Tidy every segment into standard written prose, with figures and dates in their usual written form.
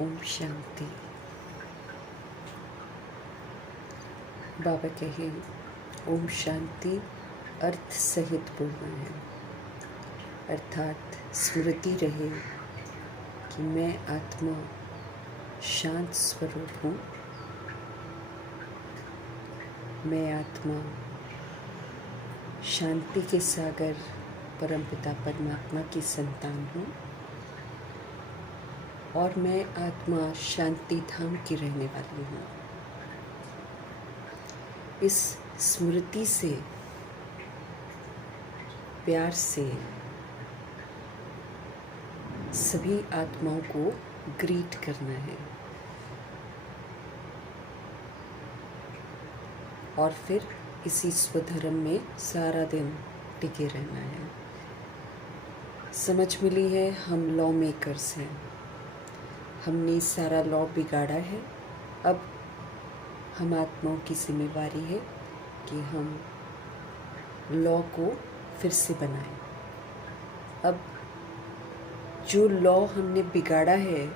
ओम शांति। बाबा कहे ओम शांति अर्थ सहित बोलना है, अर्थात स्मृति रहे कि मैं आत्मा शांत स्वरूप हूँ। मैं आत्मा शांति के सागर परमपिता परमात्मा की संतान हूँ और मैं आत्मा शांति धाम की रहने वाली हूँ। इस स्मृति से, प्यार से सभी आत्माओं को ग्रीट करना है और फिर इसी स्वधर्म में सारा दिन टिके रहना है। समझ मिली है हम लॉ मेकर्स हैं, हमने सारा लॉ बिगाड़ा है। अब हम आत्माओं की जिम्मेवारी है कि हम लॉ को फिर से बनाएं। अब जो लॉ हमने बिगाड़ा है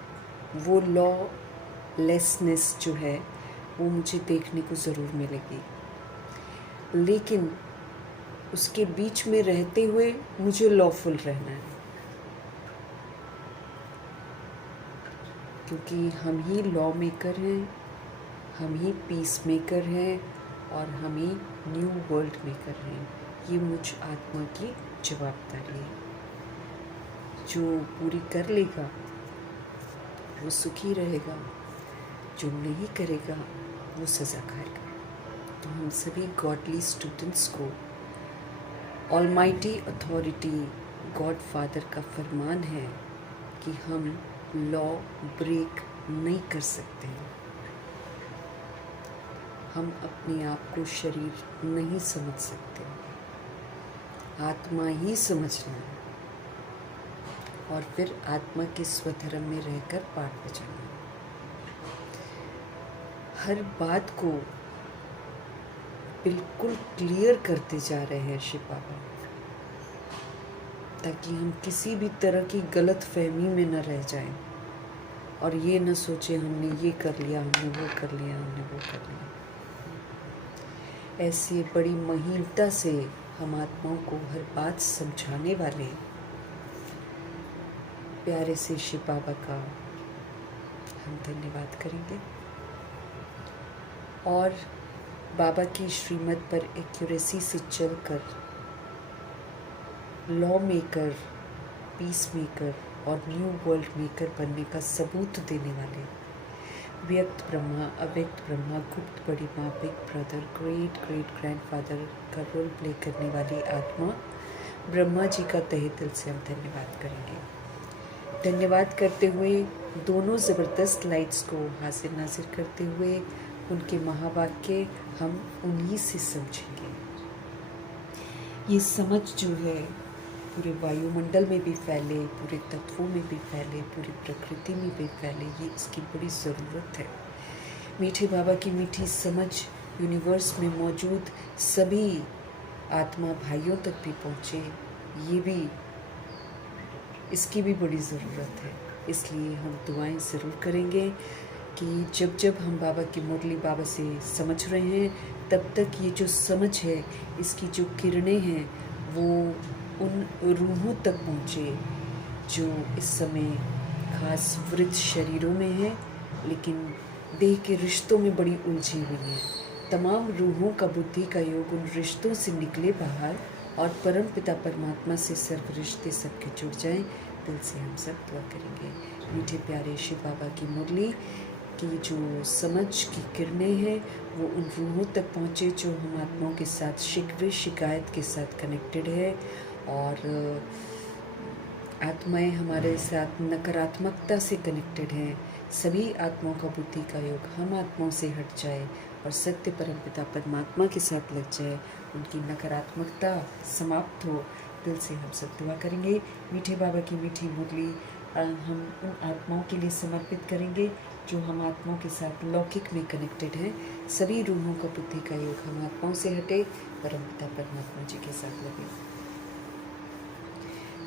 वो लॉ लेसनेस जो है वो मुझे देखने को ज़रूर मिलेगी, लेकिन उसके बीच में रहते हुए मुझे लॉफुल रहना है, क्योंकि हम ही लॉ मेकर हैं, हम ही पीस मेकर हैं और हम ही न्यू वर्ल्ड मेकर हैं। ये मुझ आत्मा की जवाबदारी है। जो पूरी कर लेगा वो सुखी रहेगा, जो नहीं करेगा वो सज़ा खाएगा। तो हम सभी गॉडली स्टूडेंट्स को ऑलमाइटी अथॉरिटी गॉड फादर का फरमान है कि हम लॉ ब्रेक नहीं कर सकते हैं। हम अपने आप को शरीर नहीं समझ सकते, आत्मा ही समझना है और फिर आत्मा के स्वधर्म में रहकर पाठ बजाना है। हर बात को बिल्कुल क्लियर करते जा रहे हैं शिव बाबा, ताकि हम किसी भी तरह की गलत फहमी में न रह जाएं और ये न सोचे हमने ये कर लिया, हमने वो कर लिया, हमने वो कर लिया। ऐसे बड़ी महीनता से हम आत्माओं को हर बात समझाने वाले प्यारे से शिव बाबा का हम धन्यवाद करेंगे और बाबा की श्रीमत पर एक्यूरेसी से चलकर लॉ मेकर, पीस मेकर और न्यू वर्ल्ड मेकर बनने का सबूत देने वाले व्यक्त ब्रह्मा, अव्यक्त ब्रह्मा, गुप्त बड़ी माँ, big brother, great great grandfather का रोल प्ले करने वाली आत्मा ब्रह्मा जी का तहे दिल से हम धन्यवाद करेंगे। धन्यवाद करते हुए दोनों ज़बरदस्त लाइट्स को हाजिर नाजिर करते हुए उनके महावाक्य हम उन्हीं से समझेंगे। ये समझ जो है पूरे वायुमंडल में भी फैले, पूरे तत्वों में भी फैले, पूरी प्रकृति में भी फैले, ये इसकी बड़ी ज़रूरत है। मीठे बाबा की मीठी समझ यूनिवर्स में मौजूद सभी आत्मा भाइयों तक भी पहुँचे, ये भी इसकी भी बड़ी ज़रूरत है। इसलिए हम दुआएं ज़रूर करेंगे कि जब जब हम बाबा की मुरली बाबा से समझ रहे हैं तब तक ये जो समझ है, इसकी जो किरणें हैं वो उन रूहों तक पहुँचे जो इस समय खास वृद्ध शरीरों में हैं, लेकिन देह के रिश्तों में बड़ी उलझी हुई हैं। तमाम रूहों का बुद्धि का योग उन रिश्तों से निकले बाहर और परम पिता परमात्मा से सर्व रिश्ते सबके जुड़ जाएं। दिल से हम सब दुआ करेंगे। मीठे प्यारे शिव बाबा की मुरली की जो समझ की किरणें हैं वो उन रूहों तक पहुँचे जो हम आत्माओं के साथ शिकवे शिकायत के साथ कनेक्टेड है और आत्माएं हमारे साथ नकारात्मकता से कनेक्टेड हैं। सभी आत्माओं का बुद्धि का योग हम आत्माओं से हट जाए और सत्य परमपिता परमात्मा के साथ लग जाए, उनकी नकारात्मकता समाप्त हो। दिल से हम सब दुआ करेंगे। मीठे बाबा की मीठी मुरली हम उन आत्माओं के लिए समर्पित करेंगे जो हम आत्माओं के साथ लौकिक में कनेक्टेड हैं। सभी रूहों का बुद्धि का योग हम आत्माओं से हटे, परमपिता परमात्मा जी के साथ लगे।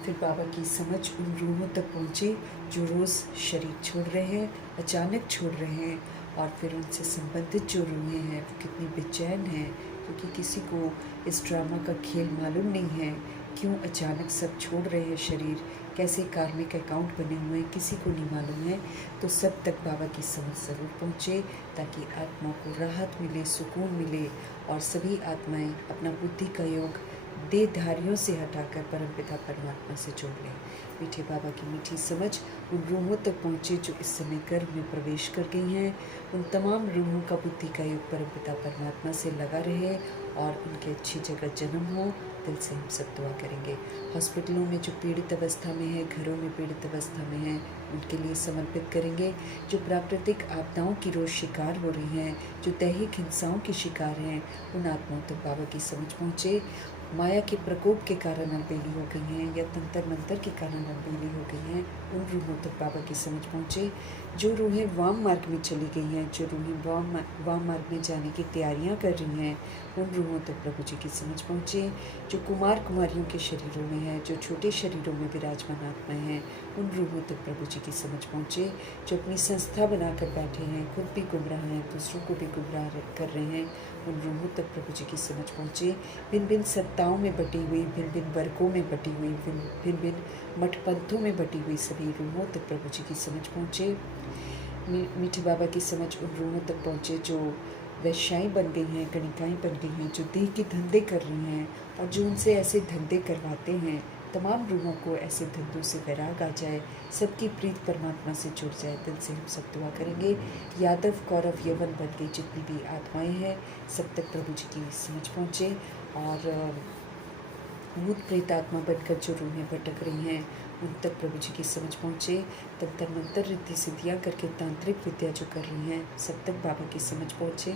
फिर बाबा की समझ उन रूहों तक पहुँचे जो रोज़ शरीर छोड़ रहे हैं, अचानक छोड़ रहे हैं, और फिर उनसे संबंधित जो रूहें हैं वो कितनी बेचैन हैं, क्योंकि किसी को इस ड्रामा का खेल मालूम नहीं है, क्यों अचानक सब छोड़ रहे हैं शरीर, कैसे कार्मिक अकाउंट बने हुए हैं, किसी को नहीं मालूम है। तो सब तक बाबा की समझ ज़रूर पहुँचे, ताकि आत्मा को राहत मिले, सुकून मिले, और सभी आत्माएं अपना बुद्धि का योग देहधारियों से हटाकर परमपिता परमात्मा से जोड़ लें। मीठे बाबा की मीठी समझ उन रूहों तक पहुँचे जो इस समय गर्भ में प्रवेश कर गई हैं। उन तमाम रूहों का बुद्धि का योग परमपिता परमात्मा से लगा रहे और उनके अच्छी जगह जन्म हो। दिल से हम सब दुआ करेंगे। हॉस्पिटलों में जो पीड़ित अवस्था में है, घरों में पीड़ित अवस्था में है, उनके लिए समर्पित करेंगे। जो प्राकृतिक आपदाओं की रोज शिकार हो रही हैं, जो दैहिक हिंसाओं की शिकार हैं, उन आत्माओं तक बाबा की समझ पहुँचे। माया के प्रकोप के कारण अनबेली हो गई हैं या तंत्र मंत्र के कारण अनबेली हो गई हैं, उन रूहों तक बाबा की समझ पहुँचे। जो रूहें वाम मार्ग में चली गई हैं, जो रूहें वाम मार्ग में जाने की तैयारियां कर रही हैं, उन रूहों तक प्रभु जी की समझ पहुँचे। जो कुमार कुमारियों के शरीरों में है, जो छोटे शरीरों में विराजमान आत्माएं हैं, उन रूहों तक प्रभु जी की समझ पहुँचे। जो अपनी संस्था बनाकर बैठे हैं, खुद भी गुमराह हैं, दूसरों को भी गुमराह कर रहे हैं, उन रूहों तक प्रभु जी की समझ पहुँचे। भिन्न भिन्न सत्ताओं में बटी हुई, भिन्न भिन्न वर्गों में बटी हुई, भिन्न भिन्न मठपंथों में बटी हुई सभी रूहों तक प्रभु जी की समझ पहुँचे। मीठे बाबा की समझ उन रूहों तक पहुँचे जो वैश्याएँ बन गई हैं, गणिकाएँ बन गई हैं, जो देह के धंधे कर रही हैं और जो उनसे ऐसे धंधे करवाते हैं। तमाम रूहों को ऐसे धंधों से वैराग आ जाए, सबकी प्रीत परमात्मा से जुड़ जाए। दिल से हम सब दुआ करेंगे। यादव, कौरव, यवन बन गई जितनी भी आत्माएं हैं, सब तक प्रभु जी की समझ पहुँचे। और भूत प्रेत आत्मा बनकर जो रूहें भटक रही हैं, उन तक प्रभु जी की समझ पहुँचे। तंत्र मंत्र रिद्धि सिद्धियाँ करके तांत्रिक विद्या जो कर रही हैं, सब तक बाबा की समझ पहुँचे।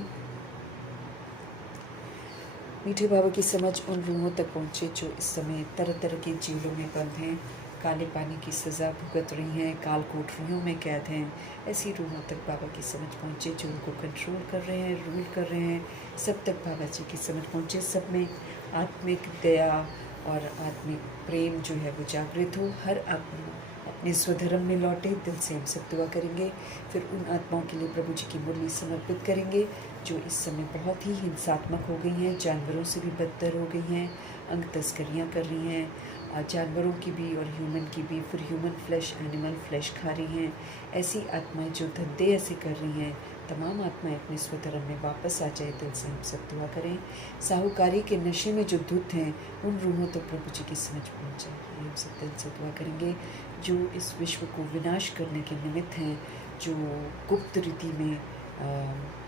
मीठे बाबा की समझ उन रूहों तक पहुँचे जो इस समय तरह तरह के जेलों में बंद हैं, काले पानी की सज़ा भुगत रही हैं, काल कोठरियों में कैद हैं। ऐसी रूहों तक बाबा की समझ पहुँचे जो उनको कंट्रोल कर रहे हैं, रूल कर रहे हैं। सब तक बाबा जी की समझ पहुँचे। सब में आत्मिक दया और आत्मिक प्रेम जो है वो जागृत हो। हर आत्मा अपने स्वधर्म में लौटे। दिल से हम सब दुआ करेंगे। फिर उन आत्माओं के लिए प्रभु जी की मुरली समर्पित करेंगे जो इस समय बहुत ही हिंसात्मक हो गई हैं, जानवरों से भी बदतर हो गई हैं, अंग तस्करियाँ कर रही हैं, जानवरों की भी और ह्यूमन की भी, फिर ह्यूमन फ्लैश, एनिमल फ्लैश खा रही हैं। ऐसी आत्माएं जो धंधे ऐसे कर रही हैं, तमाम आत्माएं अपने स्वधर्म में वापस आ जाए। दिल से हम सब दुआ करें। साहूकारी के नशे में जो धुत हैं, उन रूहों तक प्रभु जी की समझ पहुँच जाए। हम सब दिल से दुआ करेंगे। जो इस विश्व को विनाश करने के निमित्त हैं, जो गुप्त रीति में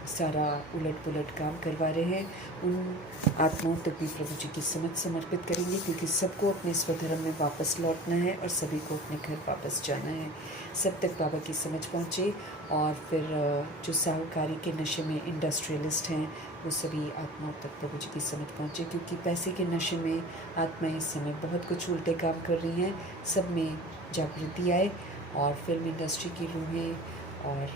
सारा उलट पुलट काम करवा रहे हैं, उन आत्माओं तक भी प्रभु जी की समझ समर्पित करेंगे, क्योंकि सबको अपने स्वधर्म में वापस लौटना है और सभी को अपने घर वापस जाना है। सब तक बाबा की समझ पहुँचे। और फिर जो साहूकारी के नशे में इंडस्ट्रियलिस्ट हैं, वो सभी आत्माओं तक प्रभु जी की समझ पहुँचे, क्योंकि पैसे के नशे में आत्माएं इस समय बहुत कुछ उल्टे काम कर रही हैं। सब में जागृति आए। और फिल्म इंडस्ट्री की रूहें और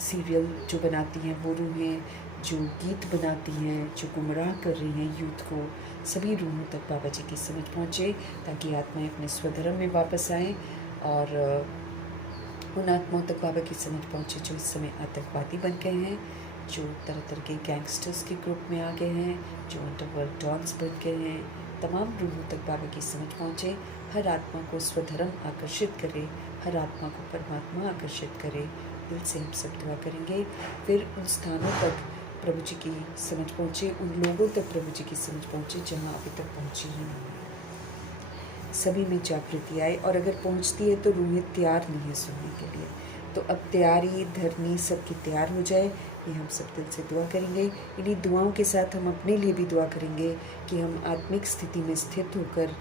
सीरियल जो बनाती हैं वो रूहें, जो गीत बनाती हैं, जो गुमराह कर रही हैं यूथ को, सभी रूहों तक बाबा जी की समझ पहुँचे, ताकि आत्माएं अपने स्वधर्म में वापस आएँ। और उन आत्माओं तक बाबा की समझ पहुँचे जो इस समय आतंकवादी बन गए हैं, जो तरह तरह के गैंगस्टर्स के ग्रुप में आ गए हैं, जो अंडरवर्ल्ड डॉन्स बन गए हैं। तमाम रूहों तक बाबा की समझ पहुँचे। हर आत्मा को स्वधर्म आकर्षित करे, हर आत्मा को परमात्मा आकर्षित करे। दिल से हम सब दुआ करेंगे। फिर उन स्थानों तक प्रभु जी की समझ पहुँचे, उन लोगों तक प्रभु जी की समझ पहुँचे जहाँ अभी तक पहुँची ही नहीं। सभी में जागृति आए, और अगर पहुँचती है तो रूहें तैयार नहीं है सुनने के लिए। तो अब तैयारी धरनी सबकी तैयार हो जाए, ये हम सब दिल से दुआ करेंगे। इन्हीं दुआओं के साथ हम अपने लिए भी दुआ करेंगे कि हम आत्मिक स्थिति में स्थित होकर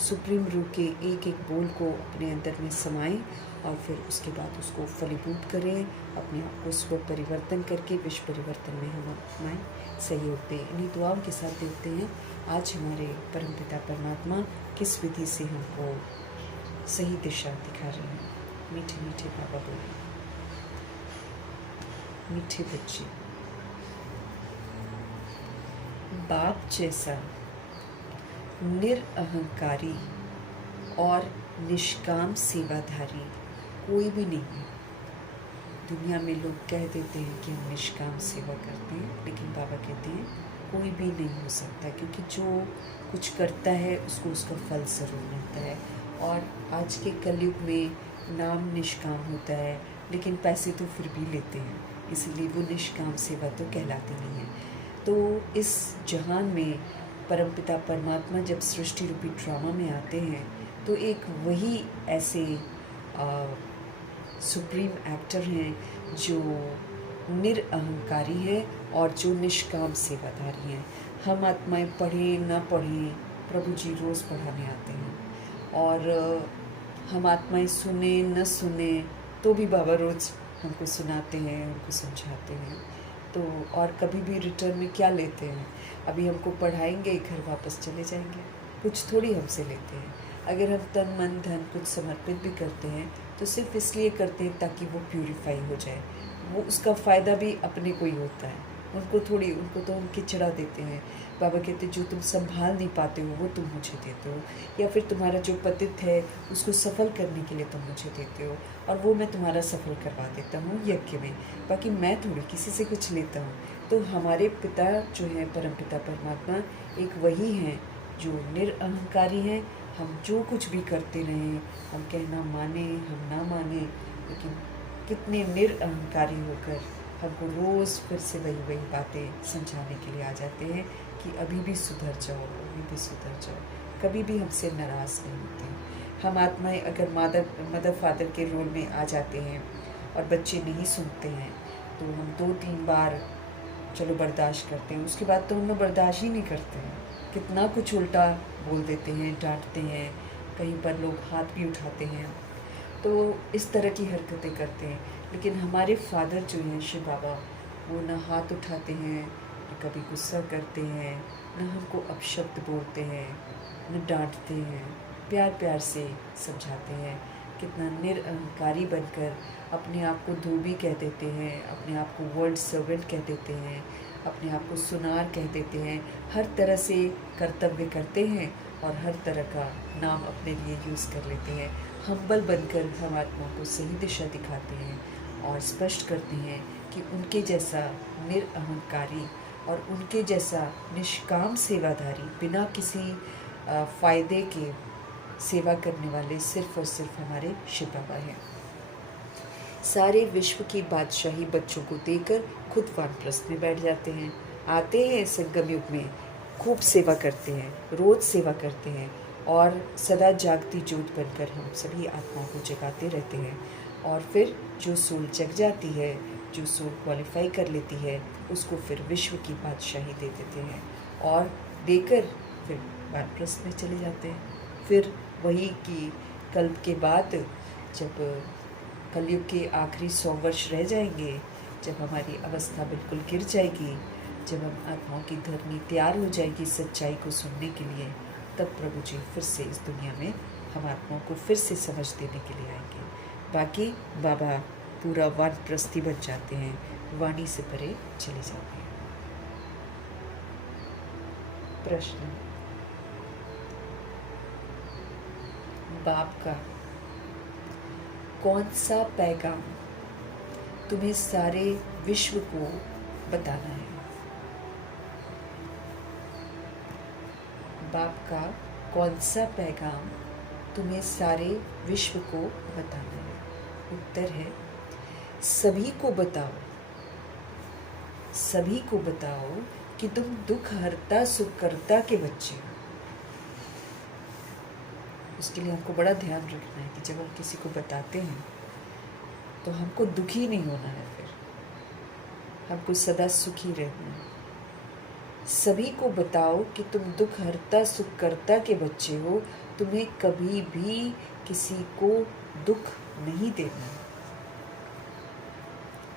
सुप्रीम रूह के एक एक बोल को अपने अंदर में समाएं, और फिर उसके बाद उसको फलीभूत करें, अपने आप को स्व परिवर्तन करके विश्व परिवर्तन में हम अपना सहयोग दें। इन्हीं दुआओं के साथ देखते हैं आज हमारे परमपिता परमात्मा किस विधि से हमको सही दिशा दिखा रहे हैं। मीठे मीठे बाबा बोले, मीठे बच्चे, बाप जैसा निरअहंकारी और निष्काम सेवाधारी कोई भी नहीं है। दुनिया में लोग कह देते हैं कि हम निष्काम सेवा करते हैं, लेकिन बाबा कहते हैं कोई भी नहीं हो सकता, क्योंकि जो कुछ करता है उसको उसका फल ज़रूर मिलता है। और आज के कलयुग में नाम निष्काम होता है, लेकिन पैसे तो फिर भी लेते हैं, इसीलिए वो निष्काम सेवा तो कहलाती नहीं है। तो इस जहान में परमपिता परमात्मा जब सृष्टि रूपी ड्रामा में आते हैं, तो एक वही ऐसे सुप्रीम एक्टर हैं जो निरअहंकारी है और जो निष्काम सेवाधारी हैं। हम आत्माएं पढ़ें ना पढ़ें, प्रभु जी रोज़ पढ़ाने आते हैं, और हम आत्माएं सुने न सुने तो भी बाबा रोज़ हमको सुनाते हैं, हमको समझाते हैं। तो और कभी भी रिटर्न में क्या लेते हैं? अभी हमको पढ़ाएंगे, घर वापस चले जाएंगे, कुछ थोड़ी हमसे लेते हैं। अगर हम तन मन धन कुछ समर्पित भी करते हैं तो सिर्फ इसलिए करते हैं ताकि वो प्यूरिफाई हो जाए, वो उसका फ़ायदा भी अपने को ही होता है, उनको थोड़ी, उनको तो हम खिचड़ा देते हैं। बाबा कहते जो तुम संभाल नहीं पाते हो वो तुम मुझे देते हो, या फिर तुम्हारा जो पतित है उसको सफल करने के लिए तुम मुझे देते हो, और वो मैं तुम्हारा सफल करवा देता हूँ यज्ञ में, बाकी मैं थोड़ी किसी से कुछ लेता हूँ। तो हमारे पिता जो हैं परमपिता परमात्मा एक वही हैं जो निरअहंकारी हैं। हम जो कुछ भी करते रहें, हम कहना माने हम ना माने, लेकिन कितने निरअहंकारी होकर हमको रोज़ फिर से वही वही बातें समझाने के लिए आ जाते हैं कि अभी भी सुधर जाओ, अभी भी सुधर जाओ, कभी भी हमसे नाराज़ नहीं होते। हम आत्माएं अगर मदर फादर के रोल में आ जाते हैं और बच्चे नहीं सुनते हैं, तो हम 2-3 बार चलो बर्दाश्त करते हैं, उसके बाद तो हम लोग बर्दाश्त ही नहीं करते हैं, कितना कुछ उल्टा बोल देते हैं, डांटते हैं, कहीं पर लोग हाथ भी उठाते हैं, तो इस तरह की हरकतें करते हैं। लेकिन हमारे फादर जो हैं शिव बाबा, वो ना हाथ उठाते हैं, न कभी गुस्सा करते हैं, न हमको अपशब्द बोलते हैं, न डांटते हैं, प्यार प्यार से समझाते हैं। कितना निरअहंकारी बनकर अपने आप को धोबी कह देते हैं, अपने आप को वर्ल्ड सर्वेंट कह देते हैं, अपने आप को सुनार कह देते हैं, हर तरह से कर्तव्य करते हैं और हर तरह का नाम अपने लिए यूज़ कर लेते हैं। हम्बल बनकर हम आत्मा को सही दिशा दिखाते हैं और स्पष्ट करते हैं कि उनके जैसा निरअहंकारी और उनके जैसा निष्काम सेवाधारी, बिना किसी फ़ायदे के सेवा करने वाले सिर्फ और सिर्फ हमारे शिव बाबा हैं। सारे विश्व की बादशाही बच्चों को देकर खुद वानप्रस्थ में बैठ जाते हैं, आते हैं संगम युग में, खूब सेवा करते हैं, रोज़ सेवा करते हैं और सदा जागती ज्योत बनकर हम सभी आत्माओं को जगाते रहते हैं। और फिर जो सोल जग जाती है, जो सोल क्वालिफाई कर लेती है, उसको फिर विश्व की बादशाही दे देते हैं और देकर फिर वानप्रस्थ में चले जाते हैं। फिर वही कि कल्प के बाद जब कलयुग के आखिरी 100 वर्ष रह जाएंगे, जब हमारी अवस्था बिल्कुल गिर जाएगी, जब हम आत्माओं की धरनी तैयार हो जाएगी सच्चाई को सुनने के लिए, तब प्रभु जी फिर से इस दुनिया में हम आत्माओं को फिर से समझ देने के लिए आएंगे। बाकी बाबा पूरा वानप्रस्थी बन जाते हैं, वाणी से परे चले जाते हैं। प्रश्न, बाप का कौन सा पैगाम तुम्हें सारे विश्व को बताना है? बाप का कौन सा पैगाम तुम्हें सारे विश्व को बताना है? उत्तर है सभी को बताओ, सभी को बताओ कि तुम दुख हरता सुख करता के बच्चे हो। उसके लिए हमको बड़ा ध्यान रखना है कि जब हम किसी को बताते हैं तो हमको दुखी नहीं होना है, फिर हमको सदा सुखी रहना है। सभी को बताओ कि तुम दुख हरता सुख करता के बच्चे हो, तुम्हें कभी भी किसी को दुख नहीं देना,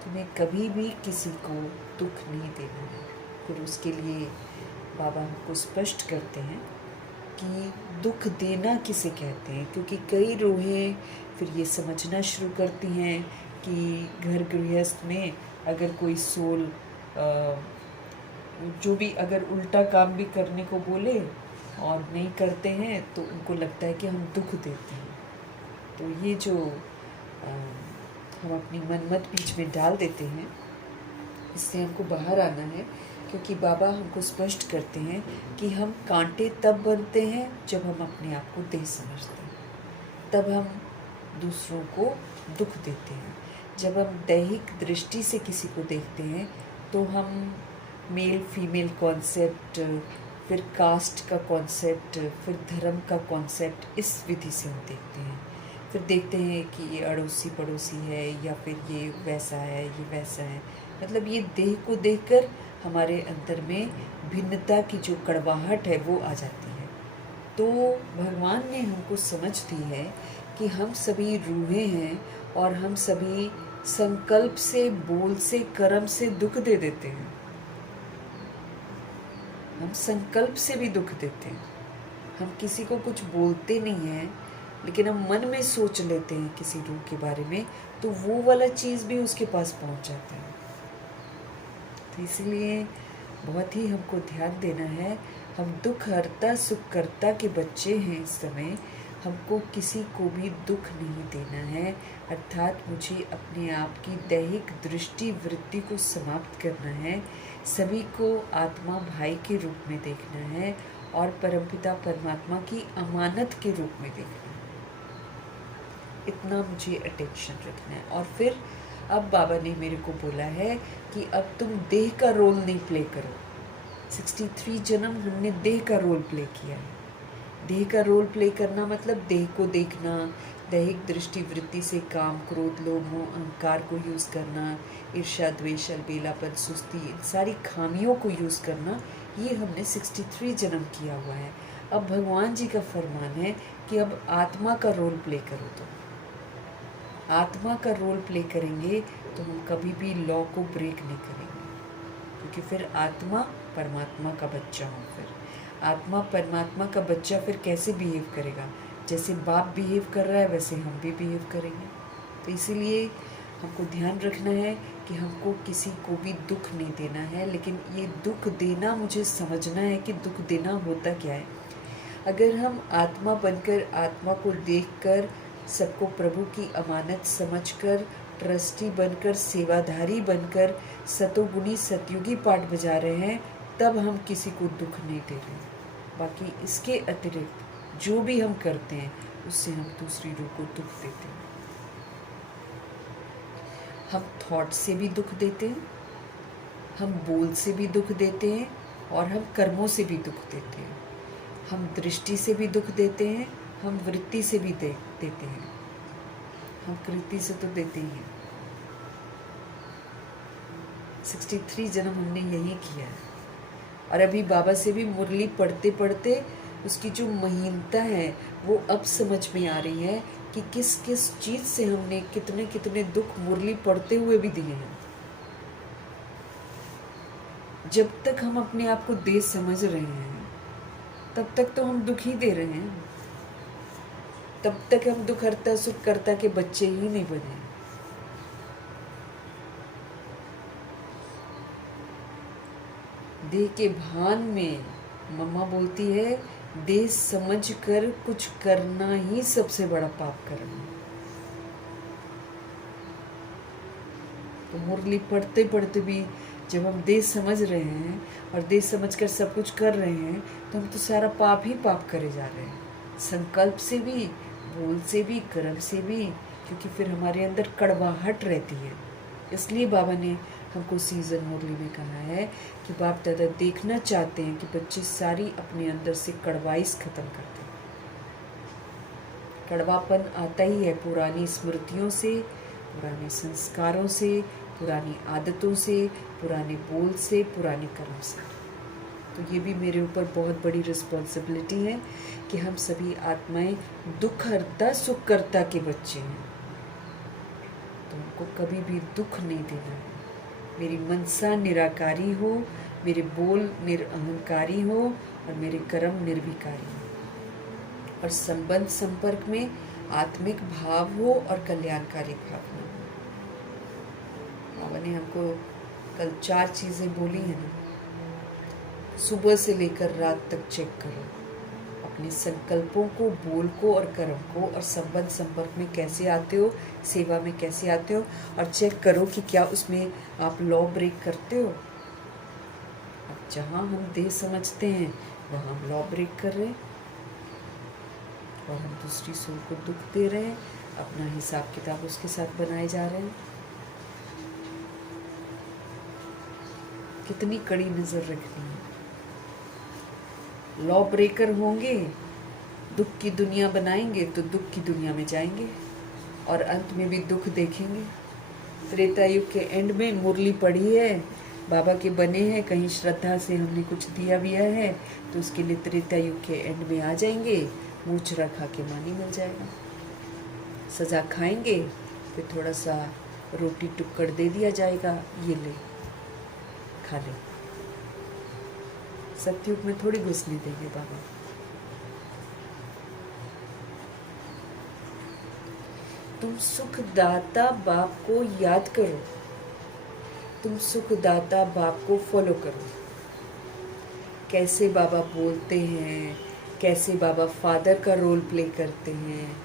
तुम्हें कभी भी किसी को दुख नहीं देना है। फिर उसके लिए बाबा हमको स्पष्ट करते हैं कि दुख देना किसे कहते हैं, क्योंकि कई रूहें फिर ये समझना शुरू करती हैं कि घर गृहस्थ में अगर कोई सोल जो भी अगर उल्टा काम भी करने को बोले और नहीं करते हैं तो उनको लगता है कि हम दुख देते हैं। तो ये जो हम अपनी मनमत बीच में डाल देते हैं, इससे हमको बाहर आना है, क्योंकि बाबा हमको स्पष्ट करते हैं कि हम कांटे तब बनते हैं जब हम अपने आप को देह समझते हैं, तब हम दूसरों को दुख देते हैं। जब हम दैहिक दृष्टि से किसी को देखते हैं तो हम मेल फीमेल कॉन्सेप्ट, फिर कास्ट का कॉन्सेप्ट, फिर धर्म का कॉन्सेप्ट, इस विधि से हम देखते हैं। फिर देखते हैं कि ये अड़ोसी पड़ोसी है, या फिर ये वैसा है, ये वैसा है। मतलब ये देह को देखकर हमारे अंदर में भिन्नता की जो कड़वाहट है वो आ जाती है। तो भगवान ने हमको समझ दी है कि हम सभी रूहें हैं और हम सभी संकल्प से, बोल से, कर्म से दुख दे देते हैं। हम संकल्प से भी दुख देते हैं। हम किसी को कुछ बोलते नहीं हैं, लेकिन हम मन में सोच लेते हैं किसी रूह के बारे में, तो वो वाला चीज़ भी उसके पास पहुंच जाता है। तो इसलिए बहुत ही हमको ध्यान देना है। हम दुख हरता सुख करता के बच्चे हैं इस समय। हमको किसी को भी दुख नहीं देना है, अर्थात मुझे अपने आप की दैहिक दृष्टि वृत्ति को समाप्त करना है। सभी को आत्मा भाई के रूप में देखना है और परमपिता परमात्मा की अमानत के रूप में देखना है। इतना मुझे अटेंशन रखना है। और फिर अब बाबा ने मेरे को बोला है कि अब तुम देह का रोल नहीं प्ले करो। 63 जन्म हमने देह का रोल प्ले किया है। देह का रोल प्ले करना मतलब देह को देखना, दैहिक दृष्टि वृत्ति से काम, क्रोध, लोभ, मोह, अहंकार को यूज़ करना, ईर्ष्या, द्वेष, अलबेलापन, सुस्ती, इन सारी खामियों को यूज़ करना, ये हमने 63 जन्म किया हुआ है। अब भगवान जी का फरमान है कि अब आत्मा का रोल प्ले करो। तो आत्मा का रोल प्ले करेंगे तो हम कभी भी लॉ को ब्रेक नहीं करेंगे, क्योंकि फिर आत्मा परमात्मा का बच्चा हो। फिर आत्मा परमात्मा का बच्चा फिर कैसे बिहेव करेगा? जैसे बाप बिहेव कर रहा है वैसे हम भी बिहेव करेंगे। तो इसीलिए हमको ध्यान रखना है कि हमको किसी को भी दुख नहीं देना है, लेकिन ये दुख देना मुझे समझना है कि दुख देना होता क्या है। अगर हम आत्मा बनकर, आत्मा को देखकर, सबको प्रभु की अमानत समझकर, ट्रस्टी बनकर, सेवाधारी बनकर, सतोगुणी सतयुगी पाठ बजा रहे हैं, तब हम किसी को दुख नहीं दे रहे हैं। बाकी इसके अतिरिक्त जो भी हम करते हैं उससे हम दूसरी रूह को दुख देते हैं। हम थॉट से भी दुख देते हैं, हम बोल से भी दुख देते हैं, और हम कर्मों से भी दुख देते हैं। हम दृष्टि से भी दुख देते हैं, हम वृत्ति से भी देते हैं, हम कृति से तो देते ही हैं। 63 जन्म हमने यही किया है। और अभी बाबा से भी मुरली पढ़ते पढ़ते उसकी जो महीनता है वो अब समझ में आ रही है कि किस किस चीज़ से हमने कितने कितने दुख मुरली पढ़ते हुए भी दिए हैं। जब तक हम अपने आप को देह समझ रहे हैं तब तक तो हम दुख ही दे रहे हैं, तब तक हम दुख हरता सुख करता के बच्चे ही नहीं बने। देह के भान में मम्मा बोलती है, देह समझ कर कुछ करना ही सबसे बड़ा पाप करना। तो मुरली पढ़ते पढ़ते भी जब हम देह समझ रहे हैं और देह समझकर सब कुछ कर रहे हैं तो हम तो सारा पाप ही पाप करे जा रहे हैं, संकल्प से भी, बोल से भी, कर्म से भी, क्योंकि फिर हमारे अंदर कड़वाहट रहती है। इसलिए बाबा ने हमको सीजन मुरली में कहा है कि बाप दादा देखना चाहते हैं कि बच्चे सारी अपने अंदर से कड़वाइस खत्म करते हैं। कड़वापन आता ही है पुरानी स्मृतियों से, पुराने संस्कारों से, पुरानी आदतों से, पुराने बोल से, पुराने कर्म से। तो ये भी मेरे ऊपर बहुत बड़ी रिस्पॉन्सिबिलिटी है कि हम सभी आत्माएं दुख हरता सुख करता के बच्चे हैं, तो उनको कभी भी दुख नहीं देना है। मेरी मनसा निराकारी हो, मेरे बोल निरअहंकारी हो और मेरे कर्म निर्विकारी हो, और संबंध संपर्क में आत्मिक भाव हो और कल्याणकारी भावना हो। बाबा ने हमको कल 4 चीज़ें बोली हैं ना, सुबह से लेकर रात तक चेक करो, अपने संकल्पों को, बोल को और कर्म को और संबंध संपर्क में कैसे आते हो, सेवा में कैसे आते हो, और चेक करो कि क्या उसमें आप लॉ ब्रेक करते हो। अब जहाँ हम देह समझते हैं वहाँ हम लॉ ब्रेक कर रहे हैं और हम दूसरी सोल को दुख दे रहे हैं, अपना हिसाब किताब उसके साथ बनाए जा रहे हैं। कितनी कड़ी नज़र रखनी है। लॉ ब्रेकर होंगे, दुख की दुनिया बनाएंगे तो दुख की दुनिया में जाएंगे और अंत में भी दुख देखेंगे। त्रेता युग के एंड में मुरली पड़ी है, बाबा के बने हैं, कहीं श्रद्धा से हमने कुछ दिया भी है तो उसके लिए त्रेता युग के एंड में आ जाएंगे, मुँह चुरा खा के मानी मिल जाएगा। सज़ा खाएंगे, फिर थोड़ा सा रोटी टुक्कड़ दे दिया जाएगा, ये ले खा ले। सत्युग में थोड़ी घुसने देंगे बाबा। तुम सुखदाता बाप को याद करो, तुम सुखदाता बाप को फॉलो करो। कैसे बाबा बोलते हैं, कैसे बाबा फादर का रोल प्ले करते हैं,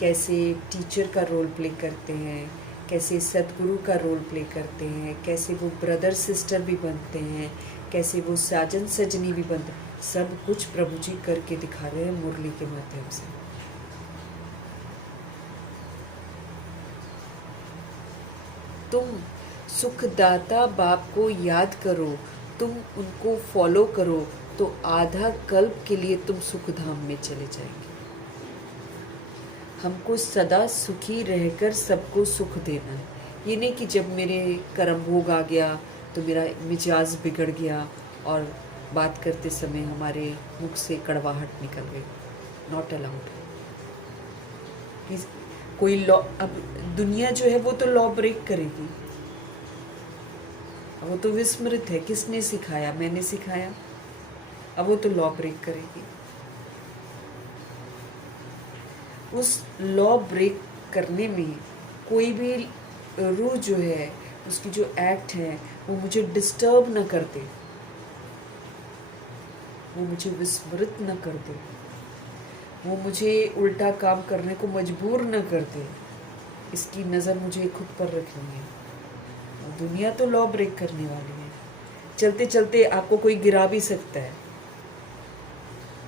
कैसे टीचर का रोल प्ले करते हैं, कैसे सदगुरु का रोल प्ले करते हैं, कैसे वो ब्रदर सिस्टर भी बनते हैं, कैसे वो साजन सजनी भी बनते हैं, सब कुछ प्रभु जी करके दिखा रहे हैं मुरली के माध्यम से। तुम सुखदाता बाप को याद करो, तुम उनको फॉलो करो तो आधा कल्प के लिए तुम सुखधाम में चले जाएंगे। हमको सदा सुखी रहकर सबको सुख देना है। ये नहीं कि जब मेरे कर्म भोग आ गया तो मेरा मिजाज बिगड़ गया और बात करते समय हमारे मुख से कड़वाहट निकल गई। Not allowed. कोई लॉ, अब दुनिया जो है वो तो लॉ ब्रेक करेगी, अब वो तो विस्मृत है। किसने सिखाया? मैंने सिखाया। अब वो तो लॉ ब्रेक करेगी। उस लॉ ब्रेक करने में कोई भी रूह जो है, उसकी जो एक्ट है, वो मुझे डिस्टर्ब न कर दे, वो मुझे विस्मृत न कर दे, वो मुझे उल्टा काम करने को मजबूर न कर दे। इसकी नज़र मुझे खुद पर रखनी है। दुनिया तो लॉ ब्रेक करने वाली है। चलते चलते आपको कोई गिरा भी सकता है,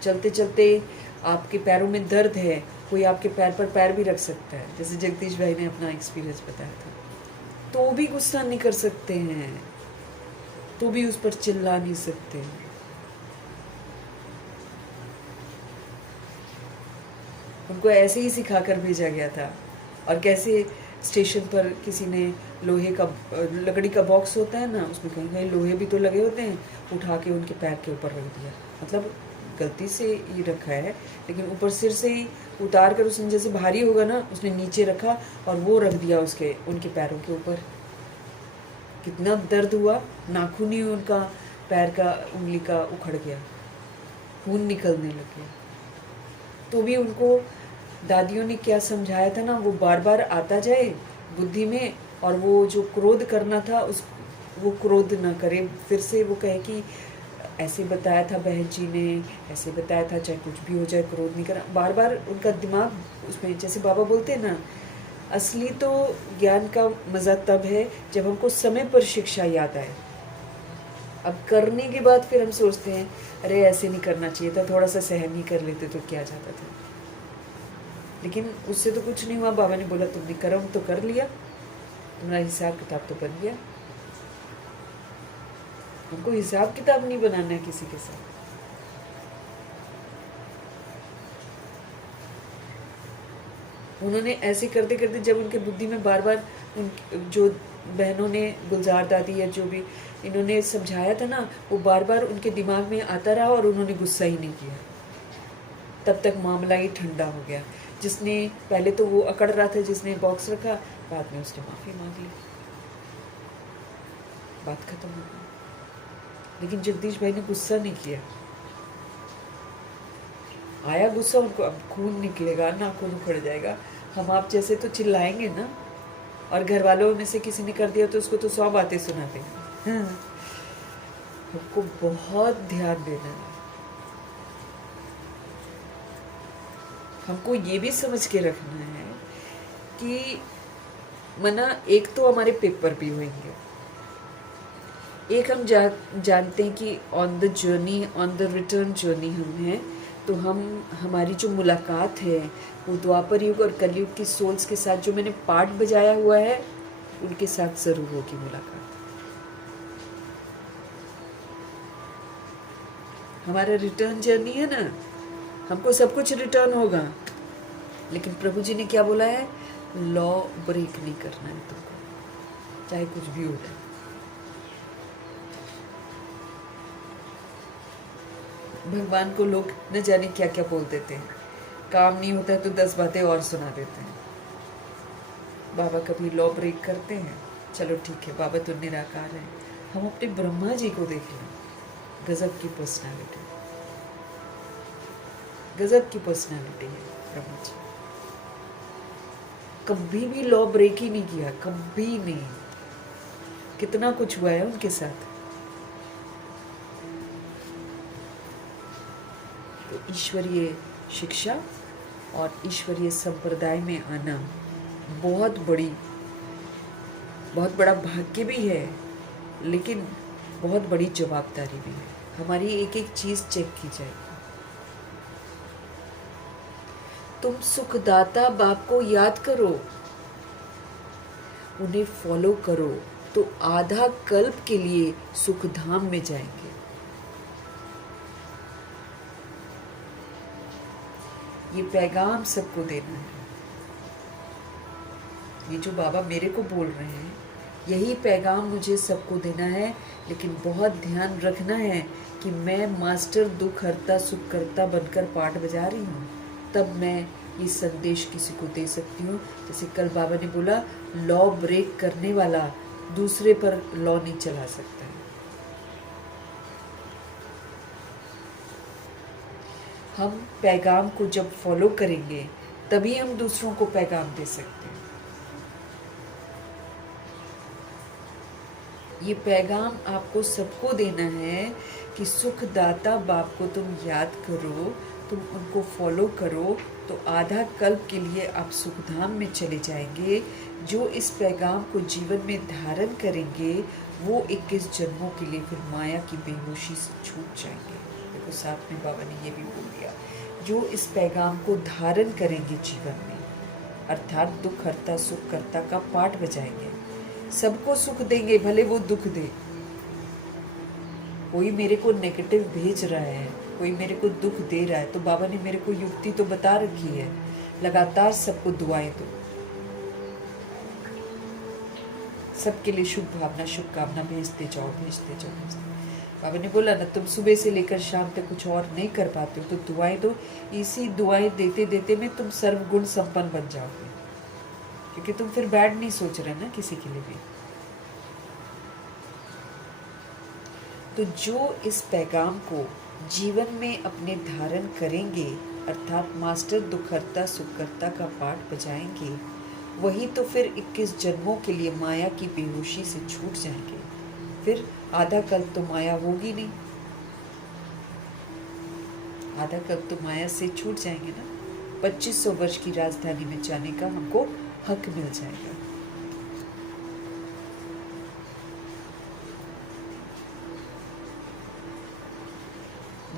चलते चलते आपके पैरों में दर्द है, कोई आपके पैर पर पैर भी रख सकता है। जैसे जगदीश भाई ने अपना एक्सपीरियंस बताया था। तो भी गुस्सा नहीं कर सकते हैं, तो भी उस पर चिल्ला नहीं सकते हैं। उनको ऐसे ही सिखा कर भेजा गया था। और कैसे स्टेशन पर किसी ने लोहे का, लकड़ी का बॉक्स होता है ना, उसमें कहीं कहीं लोहे भी तो लगे होते हैं, उठा के उनके पैर के ऊपर रख दिया। मतलब गलती से ये रखा है, लेकिन ऊपर सिर से ही उतार कर उसने, जैसे भारी होगा ना, उसने नीचे रखा और वो रख दिया उनके पैरों के ऊपर। कितना दर्द हुआ, नाखून ही उनका पैर का उंगली का उखड़ गया, खून निकलने लग गया। तो भी उनको दादियों ने क्या समझाया था ना, वो बार बार आता जाए बुद्धि में, और वो जो क्रोध करना था वो क्रोध ना करे। फिर से वो कहे कि ऐसे बताया था बहन जी ने, ऐसे बताया था, चाहे कुछ भी हो जाए क्रोध नहीं करना। बार बार उनका दिमाग उसमें, जैसे बाबा बोलते हैं ना, असली तो ज्ञान का मज़ा तब है जब हमको समय पर शिक्षा याद आए। अब करने के बाद फिर हम सोचते हैं अरे ऐसे नहीं करना चाहिए था, थोड़ा सा सहन ही कर लेते तो क्या जाता था। लेकिन उससे तो कुछ नहीं हुआ। बाबा ने बोला तुमने कर्म तो कर लिया, तुम्हारा हिसाब किताब तो बन गया। हमको हिसाब किताब नहीं बनाना है किसी के साथ। उन्होंने ऐसे करते करते, जब उनके बुद्धि में बार बार जो बहनों ने, गुलजार दादी या जो भी इन्होंने समझाया था ना, वो बार बार उनके दिमाग में आता रहा और उन्होंने गुस्सा ही नहीं किया। तब तक मामला ही ठंडा हो गया। जिसने पहले तो वो अकड़ रहा था, जिसने बॉक्स रखा, बाद में उसने माफ़ी मांग ली, बात खत्म हो गई। लेकिन जगदीश भाई ने गुस्सा नहीं किया। आया गुस्सा उनको, अब खून निकलेगा, नाखून उखड़ जाएगा। हम आप जैसे तो चिल्लाएंगे ना, और घर वालों में से किसी ने कर दिया तो उसको तो 100 बातें सुनाते हैं। हमको बहुत ध्यान देना है। हमको ये भी समझ के रखना है कि मना एक तो हमारे पेपर भी होंगे, एक हम जानते हैं कि on the journey, on the return journey हम हैं, तो हम हमारी जो मुलाकात है वो द्वापर युग और कलयुग की सोल्स के साथ जो मैंने पार्ट बजाया हुआ है उनके साथ ज़रूर होगी मुलाकात। हमारा रिटर्न जर्नी है ना, हमको सब कुछ रिटर्न होगा, लेकिन प्रभु जी ने क्या बोला है, लॉ ब्रेक नहीं करना है तुमको, चाहे कुछ भी हो जाए। भगवान को लोग न जाने क्या क्या बोल देते हैं, काम नहीं होता है तो 10 बातें और सुना देते हैं। बाबा कभी लॉ ब्रेक करते हैं? चलो ठीक है, बाबा तो निराकार है, हम अपने ब्रह्मा जी को देख लें, गजब की पर्सनालिटी, गजब की पर्सनालिटी है ब्रह्मा जी। कभी भी लॉ ब्रेक ही नहीं किया, कभी नहीं। कितना कुछ हुआ है उनके साथ। तो ईश्वरीय शिक्षा और ईश्वरीय संप्रदाय में आना बहुत बड़ा भाग्य भी है, लेकिन बहुत बड़ी जवाबदारी भी है। हमारी एक एक चीज चेक की जाएगी। तुम सुखदाता बाप को याद करो, उन्हें फॉलो करो, तो आधा कल्प के लिए सुखधाम में जाएंगे। ये पैगाम सबको देना है। ये जो बाबा मेरे को बोल रहे हैं, यही पैगाम मुझे सबको देना है, लेकिन बहुत ध्यान रखना है कि मैं मास्टर दुख हरता सुख करता बनकर पाठ बजा रही हूँ, तब मैं ये संदेश किसी को दे सकती हूँ। जैसे कल बाबा ने बोला, लॉ ब्रेक करने वाला दूसरे पर लॉ नहीं चला सकता है। हम पैगाम को जब फॉलो करेंगे तभी हम दूसरों को पैगाम दे सकते हैं। ये पैगाम आपको सबको देना है कि सुखदाता बाप को तुम याद करो, तुम उनको फॉलो करो, तो आधा कल्प के लिए आप सुखधाम में चले जाएंगे। जो इस पैगाम को जीवन में धारण करेंगे वो 21 जन्मों के लिए फिर माया की बेहोशी से छूट जाएंगे। देखो साथ में बाबा ने ये भी बोल दिया, जो इस पैगाम को धारण करेंगे जीवन में, अर्थात दुख हरता सुख करता का पाठ बजाएंगे, सबको सुख देंगे भले वो दुख दे। कोई मेरे को नेगेटिव भेज रहा है, कोई मेरे को दुख दे रहा है, तो बाबा ने मेरे को युक्ति तो बता रखी है, लगातार सबको दुआएं दो, सबके लिए शुभ भावना शुभकामना भेजते जाओ, भेजते जाओ, भेजते। बाबा ने बोला ना, तुम सुबह से लेकर शाम तक कुछ और नहीं कर पाते हो तो दुआएं दो। इसी दुआएं देते देते में तुम सर्वगुण संपन्न बन जाओगे, क्योंकि तुम फिर बैड नहीं सोच रहे ना किसी के लिए भी। तो जो इस पैगाम को जीवन में अपने धारण करेंगे, अर्थात मास्टर दुखहर्ता सुखकर्ता का पाठ बजाएंगे, वही तो फिर 21 जन्मों के लिए माया की बेहोशी से छूट जाएंगे। फिर आधा कल्प तो माया होगी नहीं, आधा कल्प तो माया से छूट जाएंगे ना। 2500 वर्ष की राजधानी में जाने का हमको हक मिल जाएगा।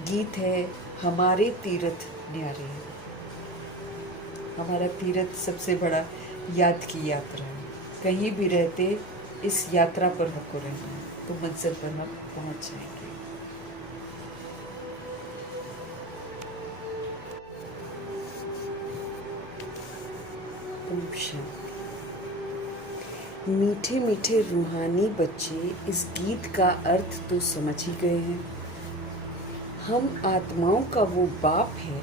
गीत है, हमारे तीर्थ न्यारे हैं। हमारा तीर्थ सबसे बड़ा याद की यात्रा है। कहीं भी रहते इस यात्रा पर हमको रहना है, तो मंजिल पर हम पहुंच जाएंगे। ओम शांति। मीठे मीठे रूहानी बच्चे इस गीत का अर्थ तो समझ ही गए हैं। हम आत्माओं का वो बाप है,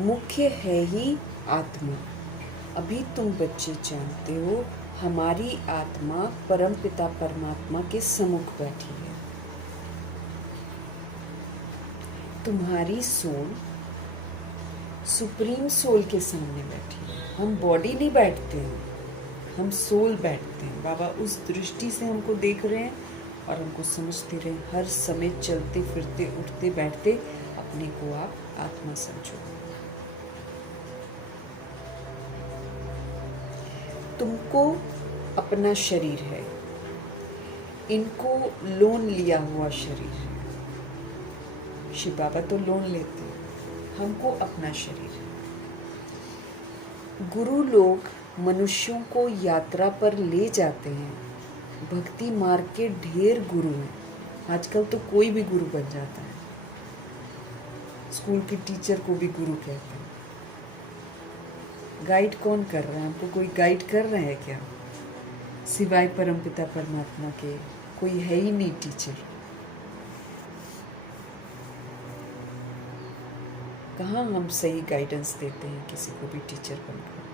मुख्य है ही आत्मा। अभी तुम बच्चे जानते हो, हमारी आत्मा परमपिता परमात्मा के सम्मुख बैठी है। तुम्हारी सोल सुप्रीम सोल के सामने बैठी है। हम बॉडी नहीं बैठते हैं, हम सोल बैठते हैं। बाबा उस दृष्टि से हमको देख रहे हैं और हमको समझते रहे। हर समय चलते फिरते उठते बैठते अपने को आप आत्मा समझो। तुमको अपना शरीर है, इनको लोन लिया हुआ शरीर है। शिव बाबा तो लोन लेते हैं, हमको अपना शरीर है। गुरु लोग मनुष्यों को यात्रा पर ले जाते हैं। भक्ति मार्ग के ढेर गुरु हैं। आजकल तो कोई भी गुरु बन जाता है। स्कूल के टीचर को भी गुरु कहते हैं। गाइड कौन कर रहा है? हमको कोई गाइड कर रहा है क्या? सिवाय परमपिता परमात्मा के कोई है ही नहीं टीचर। कहाँ हम सही गाइडेंस देते हैं किसी को भी टीचर बनकर।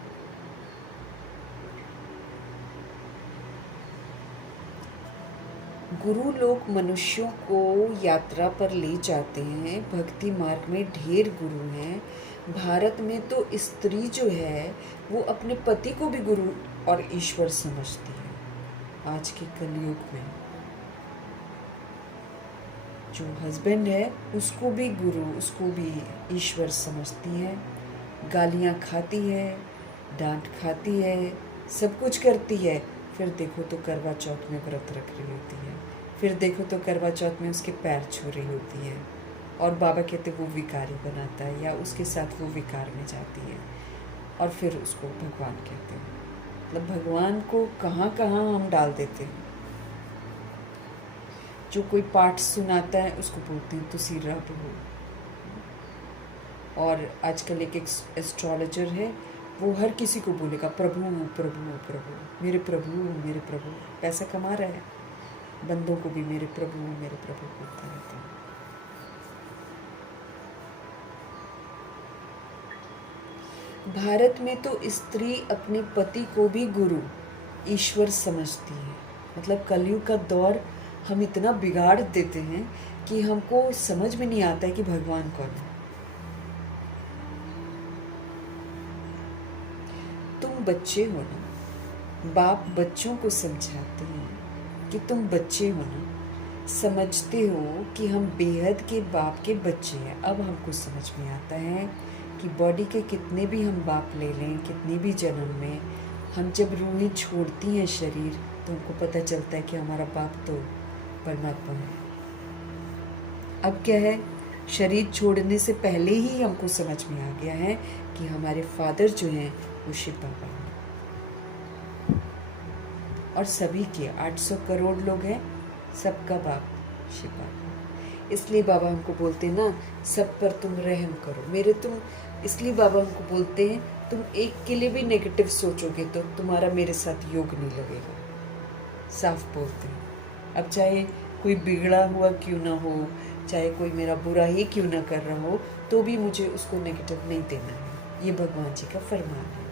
गुरु लोग मनुष्यों को यात्रा पर ले जाते हैं। भक्ति मार्ग में ढेर गुरु हैं। भारत में तो स्त्री जो है वो अपने पति को भी गुरु और ईश्वर समझती है। आज के कलयुग में जो हस्बैंड है उसको भी गुरु, उसको भी ईश्वर समझती है। गालियाँ खाती है, डांट खाती है, सब कुछ करती है। फिर देखो तो करवा चौथ में व्रत रख रही होती है। फिर देखो तो करवा चौथ में उसके पैर छू रही होती है। और बाबा कहते वो विकारी बनाता है या उसके साथ वो विकार में जाती है। और फिर उसको भगवान कहते हैं। मतलब भगवान को कहाँ कहाँ हम डाल देते हैं। जो कोई पाठ सुनाता है उसको बोलते हैं तुसी रब हो। और आजकल एक एस्ट्रोलॉजर है, वो हर किसी को बोलेगा प्रभु प्रभु प्रभु, मेरे प्रभु मेरे प्रभु। पैसा कमा रहा है, बंदों को भी मेरे प्रभु बोलता रहता है। भारत में तो स्त्री अपने पति को भी गुरु ईश्वर समझती है। मतलब कलयुग का दौर हम इतना बिगाड़ देते हैं कि हमको समझ में नहीं आता है कि भगवान कौन है। तुम बच्चे हो ना, बाप बच्चों को समझाते हैं कि तुम बच्चे हो ना, समझते हो कि हम बेहद के बाप के बच्चे हैं। अब हमको समझ में आता है कि बॉडी के कितने भी हम बाप ले लें, कितने भी जन्म में, हम जब रूहें छोड़ती हैं शरीर तो हमको पता चलता है कि हमारा बाप तो परमात्मा है। अब क्या है, शरीर छोड़ने से पहले ही हमको समझ में आ गया है कि हमारे फादर जो हैं वो शिव बाबा हैं। और सभी के 800 करोड़ लोग हैं, सबका बाप शिव बाबा। इसलिए बाबा हमको बोलते हैं ना, सब पर तुम रहम करो मेरे तुम। इसलिए बाबा हमको बोलते हैं तुम एक के लिए भी नेगेटिव सोचोगे तो तुम्हारा मेरे साथ योग नहीं लगेगा। साफ बोलते हैं। अब चाहे कोई बिगड़ा हुआ क्यों ना हो, चाहे कोई मेरा बुरा ही क्यों ना कर रहा हो, तो भी मुझे उसको नेगेटिव नहीं देना है। ये भगवान जी का फरमान है।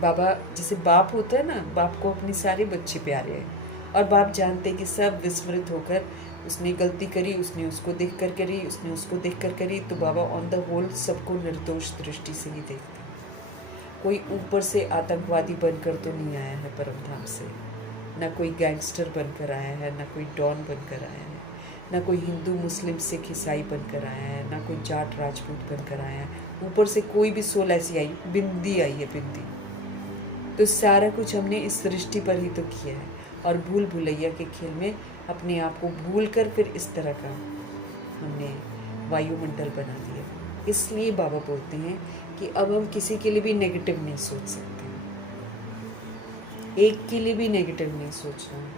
बाबा जैसे बाप होता है ना, बाप को अपने सारे बच्चे प्यारे हैं। और बाप जानते हैं कि सब विस्मृत होकर उसने गलती करी, उसने उसको देख कर करी, उसने उसको देख कर करी, तो बाबा ऑन द होल सबको निर्दोष दृष्टि से ही देखते हैं। कोई ऊपर से आतंकवादी बनकर तो नहीं आया है परम धाम से, ना कोई गैंगस्टर बनकर आया है, ना कोई डॉन बनकर आया है, ना कोई हिंदू मुस्लिम सिख ईसाई बनकर आया है, ना कोई जाट राजपूत बनकर आया है। ऊपर से कोई भी सोल ऐसी आई, बिंदी आई है, बिंदी। तो सारा कुछ हमने इस सृष्टि पर ही तो किया है। और भूल भुलैया के खेल में अपने आप को भूल कर फिर इस तरह का हमने वायुमंडल बना दिया। इसलिए बाबा बोलते हैं कि अब हम किसी के लिए भी नेगेटिव नहीं सोच सकते, एक के लिए भी नेगेटिव नहीं सोचना है।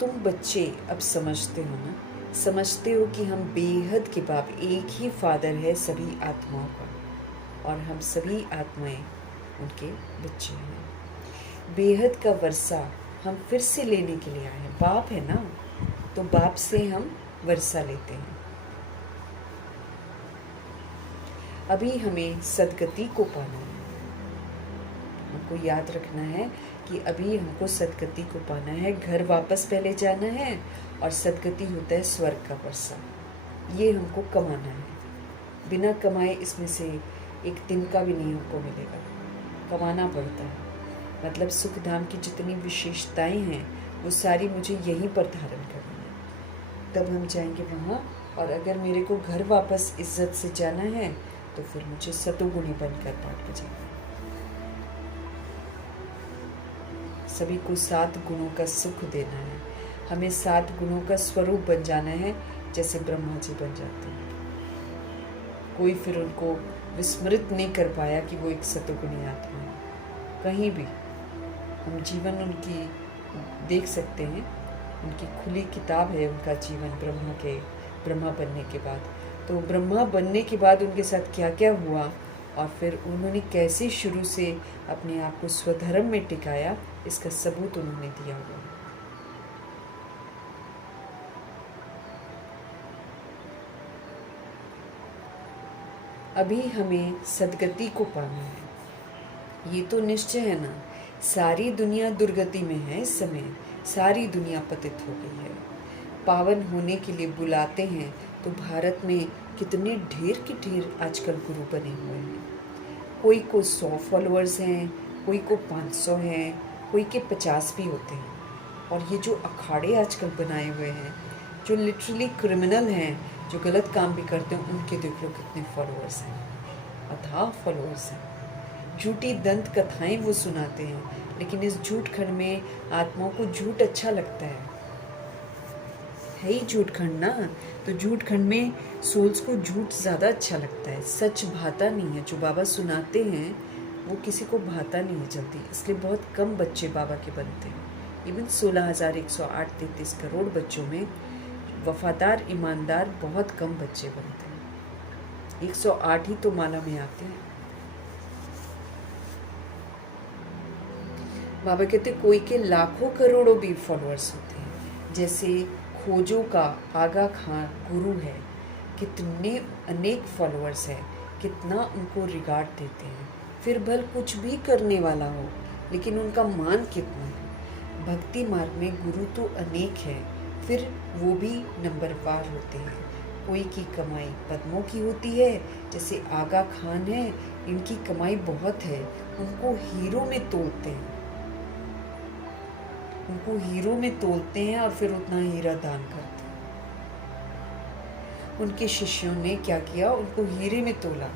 तुम बच्चे अब समझते हो ना, समझते हो कि हम बेहद के बाप, एक ही फादर है सभी आत्माओं का, और हम सभी आत्माएं उनके बच्चे हैं। बेहद का वर्षा हम फिर से लेने के लिए आए हैं। बाप है ना, तो बाप से हम वर्षा लेते हैं। अभी हमें सदगति को पाना है। हमको याद रखना है कि अभी हमको सदगति को पाना है। घर वापस पहले जाना है, और सदगति होता है स्वर्ग का वर्षा। ये हमको कमाना है। बिना कमाए इसमें से एक दिन का भी नहीं हमको मिलेगा, कमाना पड़ता है। मतलब सुख धाम की जितनी विशेषताएं हैं वो सारी मुझे यहीं पर धारण करनी है। तब हम जाएंगे वहाँ। और अगर मेरे को घर वापस इज्जत से जाना है तो फिर मुझे सतोगुणी बनकर पाठ बजाना। सभी को 7 गुणों का सुख देना है। हमें 7 गुणों का स्वरूप बन जाना है, जैसे ब्रह्मा जी बन जाते हैं। कोई फिर उनको विस्मृत नहीं कर पाया कि वो एक सतोगुणी आत्मा है। कहीं भी हम जीवन उनकी देख सकते हैं, उनकी खुली किताब है उनका जीवन ब्रह्मा बनने के बाद। तो ब्रह्मा बनने के बाद उनके साथ क्या क्या हुआ और फिर उन्होंने कैसे शुरू से अपने आप को स्वधर्म में टिकाया, इसका सबूत उन्होंने दिया हुआ। अभी हमें सदगति को पाना है, ये तो निश्चय है ना। सारी दुनिया दुर्गति में है इस समय, सारी दुनिया पतित हो गई है। पावन होने के लिए बुलाते हैं तो भारत में कितने ढेर के ढेर आजकल गुरु बने हुए हैं। कोई को 100 फॉलोअर्स हैं, कोई को 500 हैं, कोई के 50 भी होते हैं। और ये जो अखाड़े आजकल बनाए हुए हैं, जो लिटरली क्रिमिनल हैं, जो गलत काम भी करते हैं, उनके देख लो कितने फॉलोअर्स हैं, अथाह फॉलोअर्स हैं। झूठी दंत कथाएं वो सुनाते हैं, लेकिन इस झूठ खंड में आत्माओं को झूठ अच्छा लगता है ही झूठ खंड ना। तो झूठ खंड में सोल्स को झूठ ज़्यादा अच्छा लगता है, सच भाता नहीं है। जो बाबा सुनाते हैं वो किसी को भाता नहीं है जल्दी, इसलिए बहुत कम बच्चे बाबा के बनते हैं। इवन 16,108 करोड़ बच्चों में वफादार ईमानदार बहुत कम बच्चे बनते हैं। 108 ही तो माला में आते हैं। बाबा कहते कोई के लाखों करोड़ों भी फॉलोअर्स होते हैं। जैसे खोजों का आगा खान गुरु है, कितने अनेक फॉलोअर्स हैं, कितना उनको रिगार्ड देते हैं। फिर भल कुछ भी करने वाला हो, लेकिन उनका मान कितना है। भक्ति मार्ग में गुरु तो अनेक है, फिर वो भी नंबरवार होते हैं। कोई की कमाई पद्मों की होती है, जैसे आगा खान है, इनकी कमाई बहुत है, उनको हीरो में तोलते हैं, उनको हीरो में तोलते हैं और फिर उतना हीरा दान करते हैं। उनके शिष्यों ने क्या किया, उनको हीरे में तोला।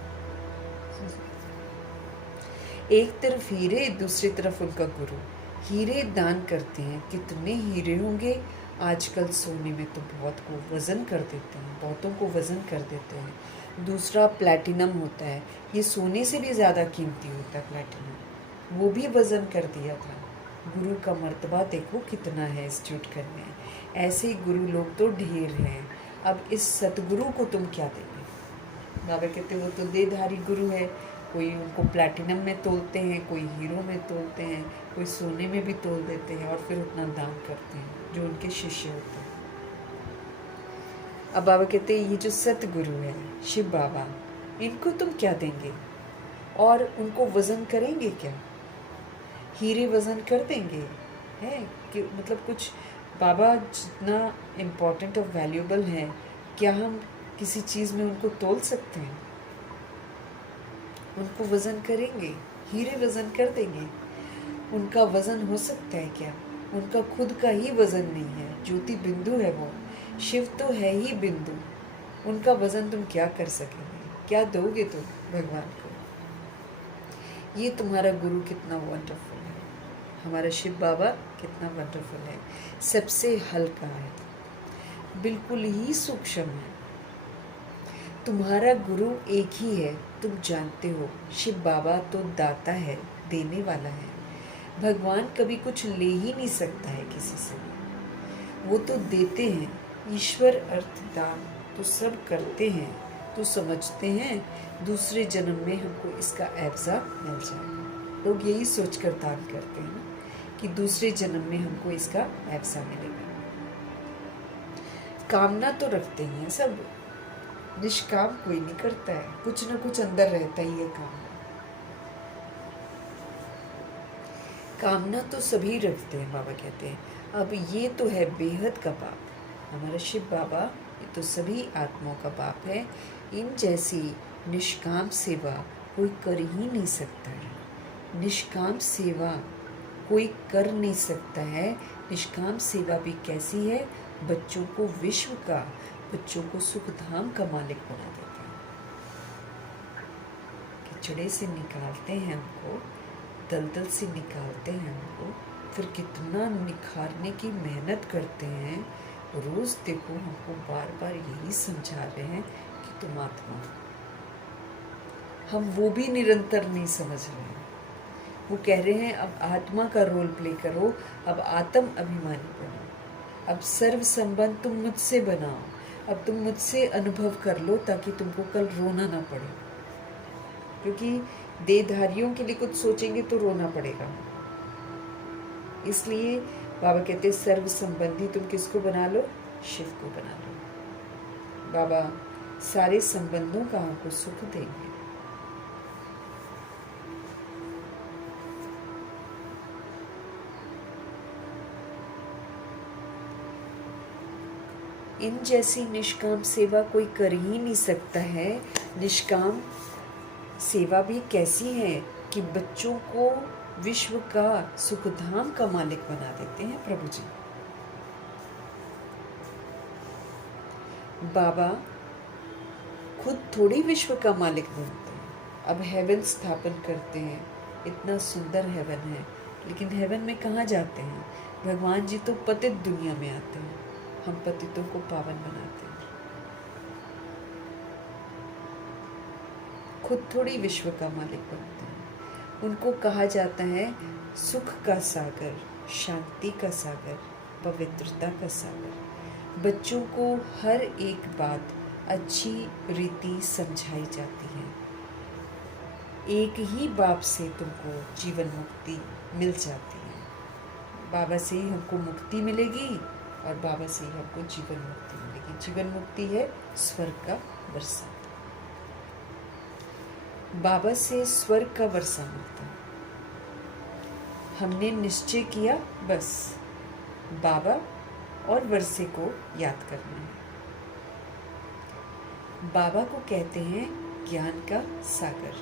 एक तरफ हीरे, दूसरी तरफ उनका गुरु। हीरे दान करते हैं, कितने हीरे होंगे। आजकल सोने में तो बहुत को वज़न कर देते हैं, बहुतों को वज़न कर देते हैं। दूसरा प्लैटिनम होता है, ये सोने से भी ज़्यादा कीमती होता है प्लैटिनम, वो भी वज़न कर दिया था। गुरु का मर्तबा देखो कितना है इस झूठखंड में। ऐसे गुरु लोग तो ढेर हैं। अब इस सतगुरु को तुम क्या देंगे। बाबा कहते वो तो देहधारी गुरु है। कोई उनको प्लैटिनम में तोलते हैं, कोई हीरो में तोलते हैं, कोई सोने में भी तोल देते हैं और फिर उतना दान करते हैं जो उनके शिष्य होते हैं। अब बाबा कहते हैं ये जो सतगुरु है शिव बाबा, इनको तुम क्या देंगे और उनको वज़न करेंगे क्या। हीरे वज़न कर देंगे है कि मतलब कुछ बाबा जितना इम्पोर्टेंट और वैल्यूएबल है, क्या हम किसी चीज़ में उनको तोल सकते हैं। उनको वज़न करेंगे, हीरे वज़न कर देंगे। उनका वज़न हो सकता है क्या। उनका खुद का ही वज़न नहीं है, ज्योति बिंदु है वो, शिव तो है ही बिंदु। उनका वज़न तुम क्या कर सकेंगे, क्या दोगे तुम भगवान को। ये तुम्हारा गुरु कितना वंडरफुल है, हमारा शिव बाबा कितना वंडरफुल है। सबसे हल्का है, बिल्कुल ही सूक्ष्म है। तुम्हारा गुरु एक ही है, तुम जानते हो। शिव बाबा तो दाता है, देने वाला है। भगवान कभी कुछ ले ही नहीं सकता है किसी से, वो तो देते हैं। ईश्वर अर्थ दान तो सब करते हैं, तो समझते हैं दूसरे जन्म में हमको इसका एवज़ा मिल जाएगा। लोग यही सोचकर दान करते हैं ना कि दूसरे जन्म में हमको इसका एवज़ा मिलेगा। कामना तो रखते हैं सब, निष्काम कोई नहीं करता है, कुछ ना कुछ अंदर रहता ही है कामना। कामना तो सभी रखते हैं, बाबा कहते हैं। अब ये तो है बेहद का बाप, हमारा शिव बाबा ये तो सभी आत्माओं का बाप है। इन जैसी निष्काम सेवा कोई कर ही नहीं सकता है। निष्काम सेवा कोई कर नहीं सकता है। निष्काम सेवा भी कैसी है, बच्चों को विश्व का, बच्चों को सुख धाम का मालिक बना देते हैं। कीचड़े से निकालते हैं हमको, दलदल से निकालते हैं हमको, फिर कितना निखारने की मेहनत करते हैं। रोज देखो हमको बार बार यही समझा रहे हैं कि तुम आत्मा हो। हम वो भी निरंतर नहीं समझ रहे हैं। वो कह रहे हैं अब आत्मा का रोल प्ले करो, अब आत्म अभिमानी बनो, अब सर्व संबंध तुम मुझसे बनाओ, अब तुम मुझसे अनुभव कर लो ताकि तुमको कल रोना ना पड़े। क्योंकि देहधारियों के लिए कुछ सोचेंगे तो रोना पड़ेगा। इसलिए बाबा कहते हैं सर्व संबंधी तुम किसको बना लो? शिव को बना लो। बाबा सारे संबंधों का हमको सुख देंगे। इन जैसी निष्काम सेवा कोई कर ही नहीं सकता है। निष्काम सेवा भी कैसी है कि बच्चों को विश्व का सुखधाम का मालिक बना देते हैं प्रभु जी। बाबा खुद थोड़ी विश्व का मालिक बनते हैं। अब हेवन स्थापन करते हैं, इतना सुंदर हेवन है, लेकिन हेवन में कहाँ जाते हैं? भगवान जी तो पतित दुनिया में आते हैं, हम पतितों को पावन बनाते हैं। खुद थोड़ी विश्व का मालिक बनते हैं। उनको कहा जाता है सुख का सागर, शांति का सागर, पवित्रता का सागर। बच्चों को हर एक बात अच्छी रीति समझाई जाती है। एक ही बाप से तुमको जीवन मुक्ति मिल जाती है। बाबा से ही हमको मुक्ति मिलेगी और बाबा से ही हमको जीवन मुक्ति मिलेगी। जीवन मुक्ति है स्वर्ग का वर्षा। बाबा से स्वर्ग का वर्षा मिलता है। हमने निश्चय किया, बस बाबा और वर्षे को याद करना है। बाबा को कहते हैं ज्ञान का सागर।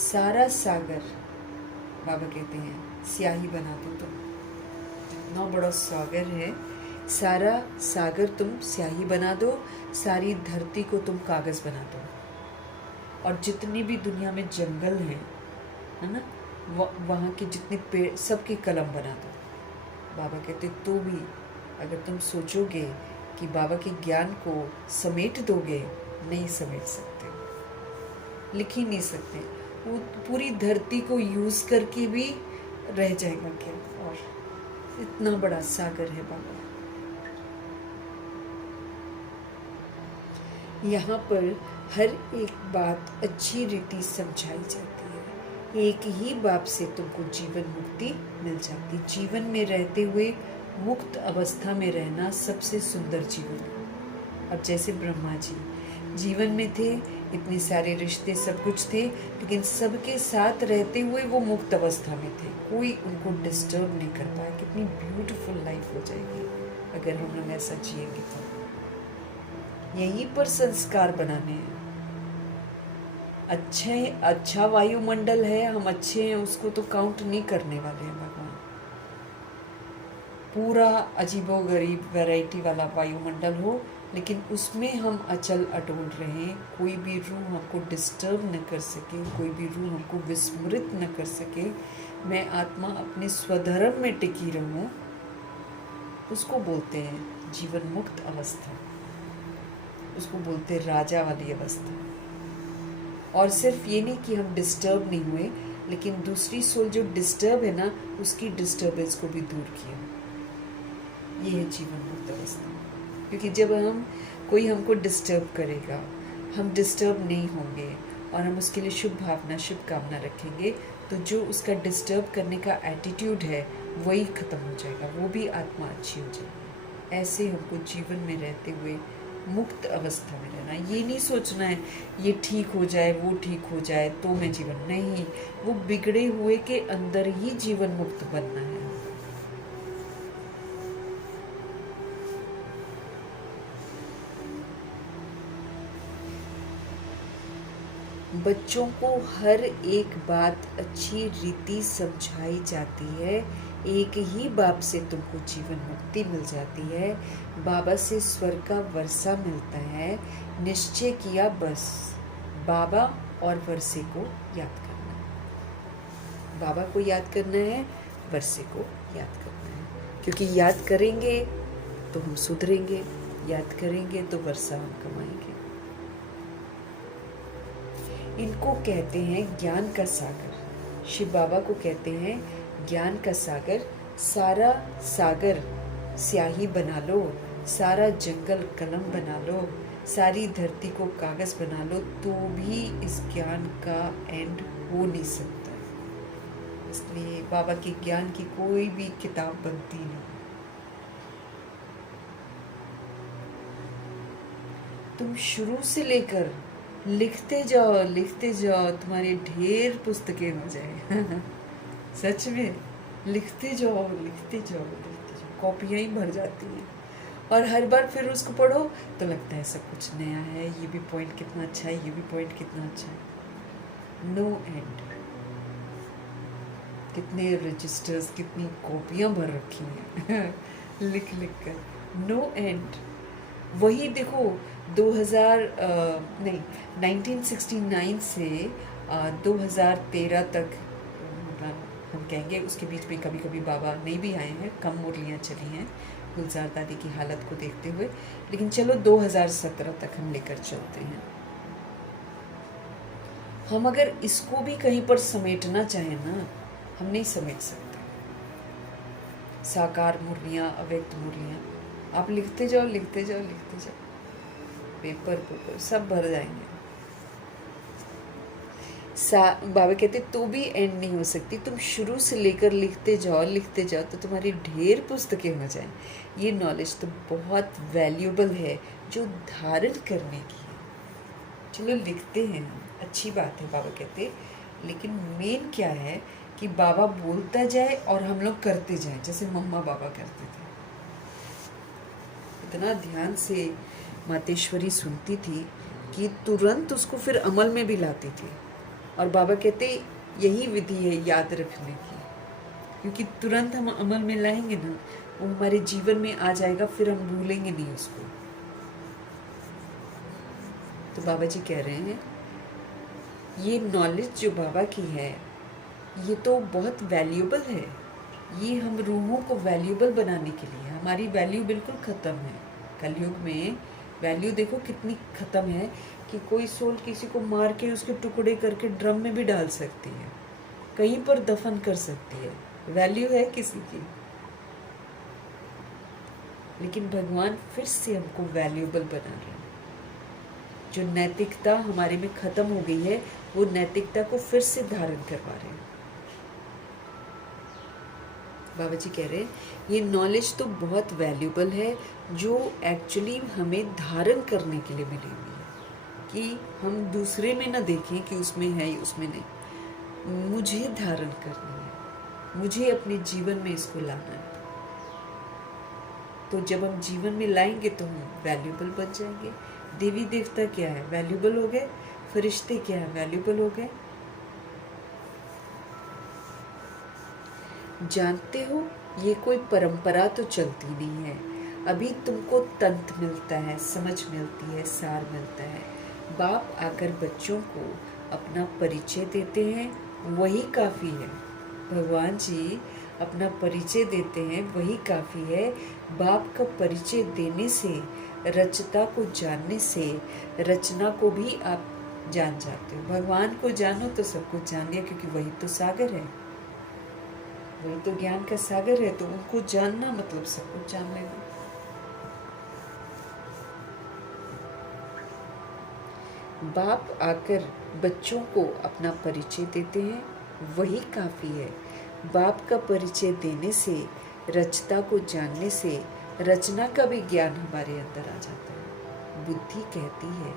सारा सागर बाबा कहते हैं स्याही बना दो तुम। इतना बड़ा सागर है, सारा सागर तुम स्याही बना दो, सारी धरती को तुम कागज बना दो, और जितनी भी दुनिया में जंगल हैं, है ना, वहाँ के जितने पेड़ सबकी कलम बना दो। बाबा कहते तो भी अगर तुम सोचोगे कि बाबा के ज्ञान को समेट दोगे, नहीं समेट सकते, लिख ही नहीं सकते। वो पूरी धरती को यूज करके भी रह जाएगा क्या? और इतना बड़ा सागर है बाबा। यहाँ पर हर एक बात अच्छी रीति समझाई जाती है। एक ही बाप से तुमको जीवन मुक्ति मिल जाती। जीवन में रहते हुए मुक्त अवस्था में रहना सबसे सुंदर जीवन है। अब जैसे ब्रह्मा जी जीवन में थे, इतने सारे रिश्ते सब कुछ थे, लेकिन सबके साथ रहते हुए वो मुक्त अवस्था में थे। कोई उनको डिस्टर्ब नहीं कर पाया। कितनी ब्यूटीफुल लाइफ हो जाएगी अगर हम लोग ऐसा जिएंगे तो। यहीं पर संस्कार बनाने हैं। अच्छा वायुमंडल है, हम अच्छे हैं, उसको तो काउंट नहीं करने वाले हैं भगवान। पूरा अजीबोगरीब वैरायटी वाला वायुमंडल हो, लेकिन उसमें हम अचल अटोल रहें। कोई भी रूह हमको डिस्टर्ब न कर सके, कोई भी रूह हमको विस्मृत न कर सके। मैं आत्मा अपने स्वधर्म में टिकी रहूं, उसको बोलते हैं जीवन मुक्त अवस्था। उसको बोलते हैं राजा वाली अवस्था। और सिर्फ ये नहीं कि हम डिस्टर्ब नहीं हुए, लेकिन दूसरी सोल जो डिस्टर्ब है ना, उसकी डिस्टर्बेंस को भी दूर किया। ये है जीवन मुक्त अवस्था। क्योंकि जब कोई हमको डिस्टर्ब करेगा, हम डिस्टर्ब नहीं होंगे और हम उसके लिए शुभ भावना, शुभकामना रखेंगे, तो जो उसका डिस्टर्ब करने का एटीट्यूड है वही ख़त्म हो जाएगा, वो भी आत्मा अच्छी हो जाएगी। ऐसे हमको जीवन में रहते हुए मुक्त अवस्था में रहना। ये नहीं सोचना है ये ठीक हो जाए, वो ठीक हो जाए तो मैं जीवन, नहीं, वो बिगड़े हुए के अंदर ही जीवन मुक्त बनना है। बच्चों को हर एक बात अच्छी रीति समझाई जाती है। एक ही बाप से तुमको जीवन मुक्ति मिल जाती है, बाबा से स्वर्ग का वर्षा मिलता है। निश्चय किया बस बाबा और वर्षे को याद करना है। बाबा को याद करना है, वर्षे को याद करना है, क्योंकि याद करेंगे तो हम सुधरेंगे, याद करेंगे तो वर्षा हम कमाएंगे। इनको कहते हैं ज्ञान का सागर। शिव बाबा को कहते हैं ज्ञान का सागर। सारा सागर स्याही बना लो, सारा जंगल कलम बना लो, सारी धरती को कागज बना लो, तो भी इस ज्ञान का एंड हो नहीं सकता। इसलिए बाबा के ज्ञान की कोई भी किताब बनती नहीं। तुम शुरू से लेकर लिखते जाओ, तुम्हारी ढेर पुस्तकें हो जाए। सच में लिखते जाओ, कॉपियाँ ही भर जाती हैं। और हर बार फिर उसको पढ़ो तो लगता है सब कुछ नया है, ये भी पॉइंट कितना अच्छा है, ये भी पॉइंट कितना अच्छा है। No and. कितने रजिस्टर्स, कितनी कॉपियाँ भर रखी हैं लिख कर, नो एंड। वही देखो 1969 से 2013 तक हम कहेंगे, उसके बीच में कभी कभी बाबा नहीं भी आए हैं, कम मुरलियाँ चली हैं गुलजार दादी की हालत को देखते हुए, लेकिन चलो 2017 तक हम लेकर चलते हैं। हम अगर इसको भी कहीं पर समेटना चाहें ना, हम नहीं समेट सकते। साकार मुरलियाँ, अव्यक्त मुरलियाँ, आप लिखते जाओ, पेपर सब भर जाएंगे। बाबा कहते तो भी एंड नहीं हो सकती। तुम शुरू से लेकर लिखते जाओ तो तुम्हारी ढेर पुस्तकें हो जाएं। ये नॉलेज तो बहुत वैल्यूएबल है, जो धारण करने की है। चलो लिखते हैं हम, अच्छी बात है बाबा कहते, लेकिन मेन क्या है कि बाबा बोलता जाए और हम लोग करते जाएं, जैसे मम्मा बाबा करते थे। इतना ध्यान से मातेश्वरी सुनती थी कि तुरंत उसको फिर अमल में भी लाती थी। और बाबा कहते यही विधि है याद रखने की, क्योंकि तुरंत हम अमल में लाएंगे ना, वो हमारे जीवन में आ जाएगा, फिर हम भूलेंगे नहीं उसको। तो बाबा जी कह रहे हैं ये नॉलेज जो बाबा की है, ये तो बहुत वैल्यूएबल है। ये हम रूहों को वैल्यूएबल बनाने के लिए, हमारी वैल्यू बिल्कुल ख़त्म है। कलयुग में वैल्यू देखो कितनी ख़त्म है कि कोई सोल किसी को मार के उसके टुकड़े करके ड्रम में भी डाल सकती है, कहीं पर दफन कर सकती है, वैल्यू है किसी की। लेकिन भगवान फिर से हमको वैल्यूएबल बना रहे हैं। जो नैतिकता हमारे में ख़त्म हो गई है, वो नैतिकता को फिर से धारण करवा रहे हैं। बाबा जी कह रहे हैं ये नॉलेज तो बहुत वैल्यूएबल है, जो एक्चुअली हमें धारण करने के लिए मिली हुई है, कि हम दूसरे में ना देखें कि उसमें है उसमें नहीं, मुझे धारण करनी है, मुझे अपने जीवन में इसको लाना है। तो जब हम जीवन में लाएंगे तो हम वैल्यूएबल बन जाएंगे। देवी देवता क्या है, वैल्यूएबल हो गए। फरिश्ते क्या है, वैल्यूएबल हो गए। जानते हो ये कोई परंपरा तो चलती नहीं है, अभी तुमको तंत्र मिलता है, समझ मिलती है, सार मिलता है। बाप आकर बच्चों को अपना परिचय देते हैं, वही काफ़ी है। भगवान जी अपना परिचय देते हैं, वही काफ़ी है। बाप का परिचय देने से, रचता को जानने से, रचना को भी आप जान जाते हो। भगवान को जानो तो सब कुछ जान लिया, क्योंकि वही तो सागर है, वही तो ज्ञान का सागर है। तो उनको जानना मतलब सब कुछ जान लेना। बाप आकर बच्चों को अपना परिचय देते हैं, वही काफ़ी है। बाप का परिचय देने से, रचता को जानने से, रचना का भी ज्ञान हमारे अंदर आ जाता है। बुद्धि कहती है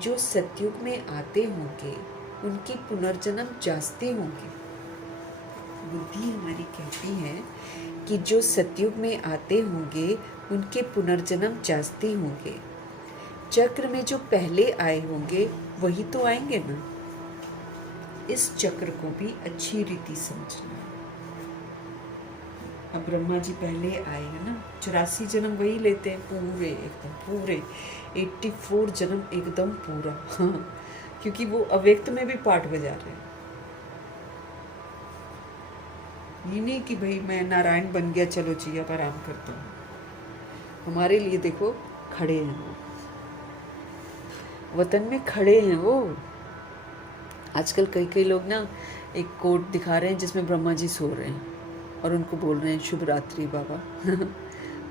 जो सतयुग में आते होंगे उनकी पुनर्जन्म जांचते होंगे। बुद्धि हमारी कहती है कि जो सतयुग में आते होंगे उनके पुनर्जन्म जांचते होंगे। चक्र में जो पहले आए होंगे वही तो आएंगे ना। इस चक्र को भी अच्छी रीति समझना। अब ब्रह्मा जी पहले आए हैं ना, 84 जन्म वही लेते हैं पूरे, एकदम पूरे 84 जन्म एकदम पूरा। हाँ, क्योंकि वो अव्यक्त में भी पार्ट बजा रहे हैं। ये नहीं कि भाई मैं नारायण बन गया, चलो जी अब आराम करता हूँ। हमारे लिए देखो खड़े हैं वो, वतन में खड़े हैं वो। आजकल कई कई लोग ना एक कोट दिखा रहे हैं जिसमें ब्रह्मा जी सो रहे हैं और उनको बोल रहे हैं शुभ रात्रि बाबा।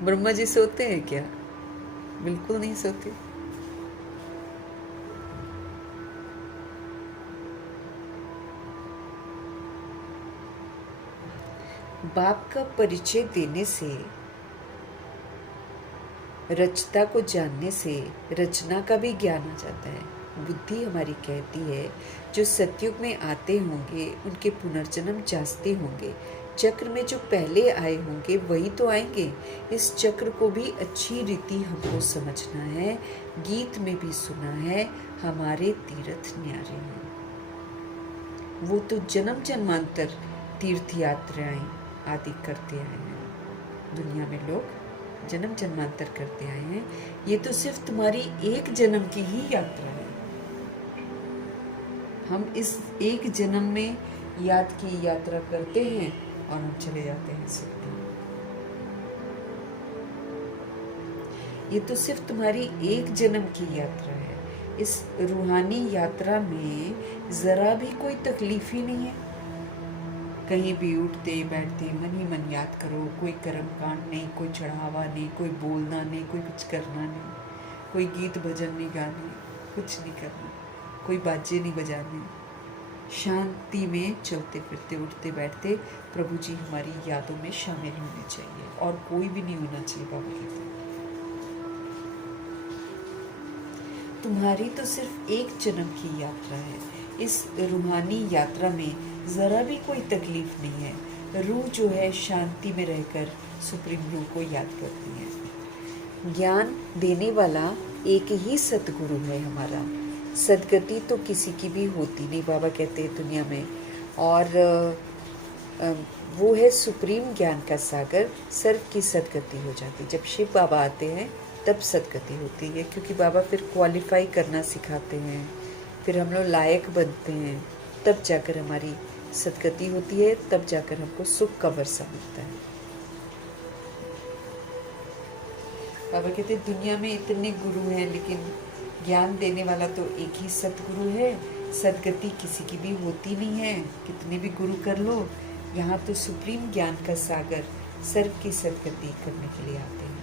ब्रह्मा जी सोते हैं क्या? बिल्कुल नहीं सोते। बाप का परिचय देने से, रचता को जानने से रचना का भी ज्ञान आ जाता है। बुद्धि हमारी कहती है जो सतयुग में आते होंगे उनके पुनर्जन्म जांचते होंगे, चक्र में जो पहले आए होंगे वही तो आएंगे। इस चक्र को भी अच्छी रीति हमको समझना है। गीत में भी सुना है हमारे तीर्थ न्यारे हैं। वो तो जन्म जन्मांतर तीर्थ यात्राएं आदि करते आए हैं। दुनिया में लोग जन्म जन्मांतर करते आए हैं। ये तो सिर्फ तुम्हारी एक जन्म की ही यात्रा है। हम इस एक जन्म में याद की यात्रा करते हैं और हम चले जाते हैं सिद्धि। ये तो सिर्फ तुम्हारी एक जन्म की यात्रा है। इस रूहानी यात्रा में जरा भी कोई तकलीफ ही नहीं है। कहीं भी उठते बैठते मन ही मन याद करो। कोई कर्म कांड नहीं, कोई चढ़ावा नहीं, कोई बोलना नहीं, कोई कुछ करना नहीं, कोई गीत भजन नहीं गाने, कुछ नहीं करना, कोई बाजे नहीं बजाने। शांति में चलते फिरते उठते बैठते प्रभु जी हमारी यादों में शामिल होने चाहिए और कोई भी नहीं होना चाहिए। बाबा कहते हैं तुम्हारी तो सिर्फ एक जन्म की यात्रा है। इस रूहानी यात्रा में ज़रा भी कोई तकलीफ नहीं है। रूह जो है शांति में रहकर सुप्रीम रूह को याद करती है। ज्ञान देने वाला एक ही सतगुरु है हमारा। सदगति तो किसी की भी होती नहीं, बाबा कहते हैं दुनिया में। और वो है सुप्रीम ज्ञान का सागर। सर्व की सदगति हो जाती। जब शिव बाबा आते हैं तब सदगति होती है, क्योंकि बाबा फिर क्वालिफाई करना सिखाते हैं, फिर हम लोग लायक बनते हैं, तब जाकर हमारी सदगति होती है, तब जाकर हमको सुख का वर्षा मिलता है। बाबा कहते हैं दुनिया में इतने गुरु हैं लेकिन ज्ञान देने वाला तो एक ही सतगुरु है। सदगति किसी की भी होती नहीं है, कितने भी गुरु कर लो। यहाँ तो सुप्रीम ज्ञान का सागर सर्व की सदगति करने के लिए आते हैं।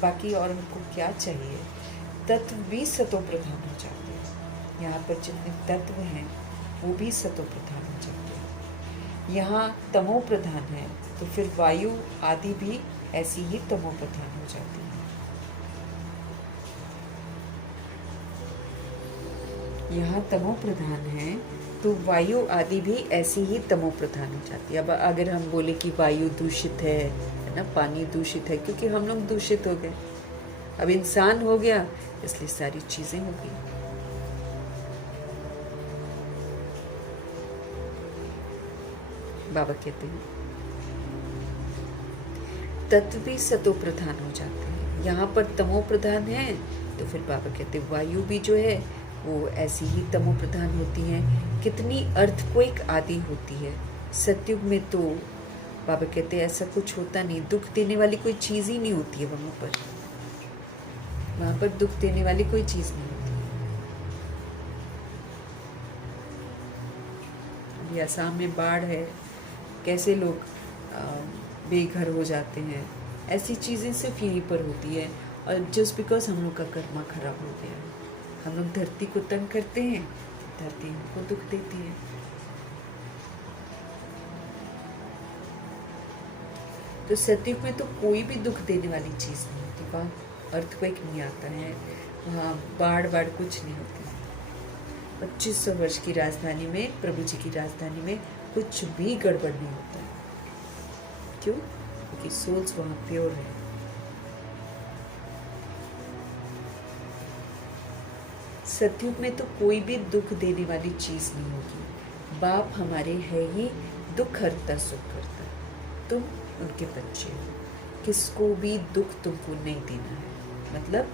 बाकी और हमको क्या चाहिए? तत्व भी सतो प्रधान हो जाते हैं। यहाँ पर जितने तत्व हैं वो भी सतो प्रधान हो जाते हैं। यहाँ तमो प्रधान है तो फिर वायु आदि भी ऐसी ही तमो प्रधान हो जाती है। यहाँ तमो प्रधान है तो वायु आदि भी ऐसी ही तमो प्रधान हो जाती है। अब अगर हम बोले कि वायु दूषित है ना, पानी दूषित है, क्योंकि हम लोग दूषित हो गए, अब इंसान हो गया, इसलिए सारी चीजें हो गई। बाबा कहते हैं तत्व भी सतो प्रधान हो जाते हैं। यहाँ पर तमो प्रधान है तो फिर बाबा कहते हैं वायु भी जो है वो ऐसी ही तमो प्रधान होती है। कितनी अर्थक्वेक आदि होती है। सतयुग में तो बाबा कहते हैं ऐसा कुछ होता नहीं। दुख देने वाली कोई चीज़ ही नहीं होती है वहाँ पर दुख देने वाली कोई चीज़ नहीं होती। अभी असम में बाढ़ है, कैसे लोग बेघर हो जाते हैं। ऐसी चीज़ें सिर्फ यहीं पर होती है। और जस्ट बिकॉज हम लोग का कर्मा खराब हो गया है, हम लोग धरती को तंग करते हैं, धरती हमको दुख देती है। तो सतयुग में तो कोई भी दुख देने वाली चीज़ नहीं होती। वहाँ अर्थक्वेक नहीं आता है, वहाँ बाढ़ कुछ नहीं होती। 2500 वर्ष की राजधानी में, प्रभु जी की राजधानी में कुछ भी गड़बड़ नहीं होता है। क्यों? क्योंकि सोल्स वहाँ प्योर है। सतयुग में तो कोई भी दुख देने वाली चीज़ नहीं होगी। बाप हमारे है ही दुख हरता सुख करता। तुम उनके बच्चे हो, किसको भी दुख तुमको नहीं देना है। मतलब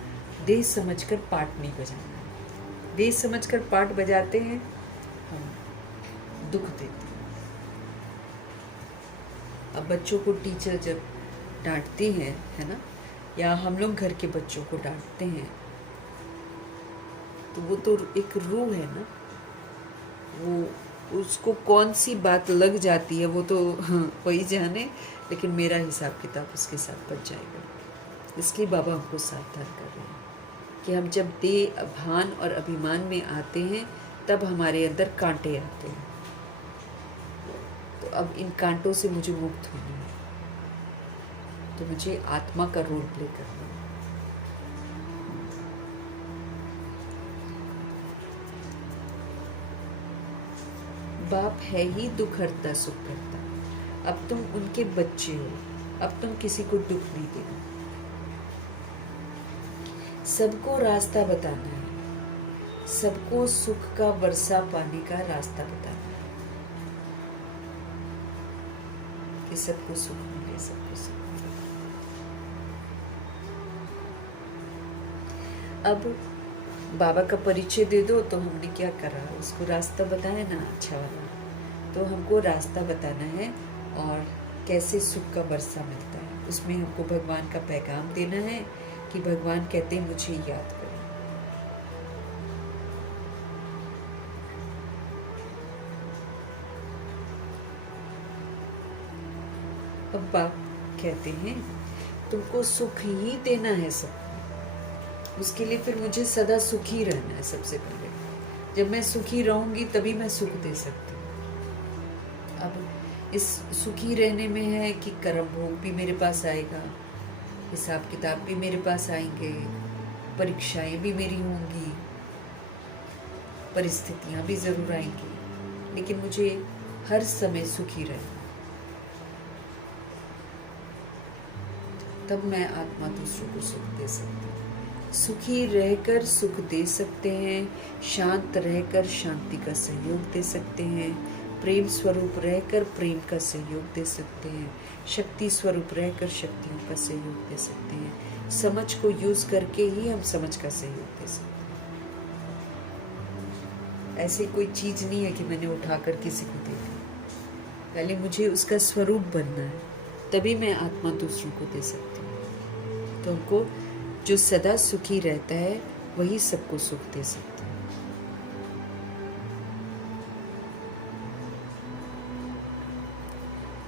दे समझकर पाठ नहीं बजाना है। दे समझकर पाठ बजाते हैं, हम दुख देते हैं। अब बच्चों को टीचर जब डांटती हैं, है ना, या हम लोग घर के बच्चों को डांटते हैं, तो वो तो एक रूह है ना, वो उसको कौन सी बात लग जाती है वो तो वही जाने, लेकिन मेरा हिसाब किताब उसके साथ बच जाएगा। इसलिए बाबा हमको सावधान कर रहे हैं कि हम जब देह भान और अभिमान में आते हैं तब हमारे अंदर कांटे आते हैं। तो अब इन कांटों से मुझे मुक्त होना है, तो मुझे आत्मा का रोल प्ले करना है। बाप है ही दुख हरता सुख करता। अब तुम उनके बच्चे हो, अब तुम किसी को दुख नहीं देना। सबको रास्ता बताना है, सबको सुख का वर्षा पाने का रास्ता बताना है कि सबको सुख मिले, सबको सुख मिले। अब बाबा का परिचय दे दो, तो हमने क्या करा, उसको रास्ता बताया ना अच्छा वाला। तो हमको रास्ता बताना है और कैसे सुख का वर्षा मिलता है, उसमें हमको भगवान का पैगाम देना है कि भगवान कहते हैं मुझे याद करो। अब बाप कहते हैं तुमको सुख ही देना है सब, उसके लिए फिर मुझे सदा सुखी रहना है। सबसे पहले जब मैं सुखी रहूंगी तभी मैं सुख दे सकती हूँ। अब इस सुखी रहने में है कि कर्म भोग भी मेरे पास आएगा, हिसाब किताब भी मेरे पास आएंगे, परीक्षाएं भी मेरी होंगी, परिस्थितियां भी जरूर आएंगी, लेकिन मुझे हर समय सुखी रहना, तब मैं आत्मा दूसरों को सुख दे सकती हूँ। सुखी रहकर सुख दे सकते हैं, शांत रहकर शांति का सहयोग दे सकते हैं, प्रेम स्वरूप रहकर प्रेम का सहयोग दे सकते हैं, शक्ति स्वरूप रहकर शक्तियों का सहयोग दे सकते हैं। समझ को यूज करके ही हम समझ का सहयोग दे सकते हैं। ऐसी कोई चीज नहीं है कि मैंने उठाकर किसी को दे दी, पहले मुझे उसका स्वरूप बनना है, तभी मैं आत्मा दूसरों को दे सकती हूँ। तो हमको जो सदा सुखी रहता है वही सबको सुख दे सकता है।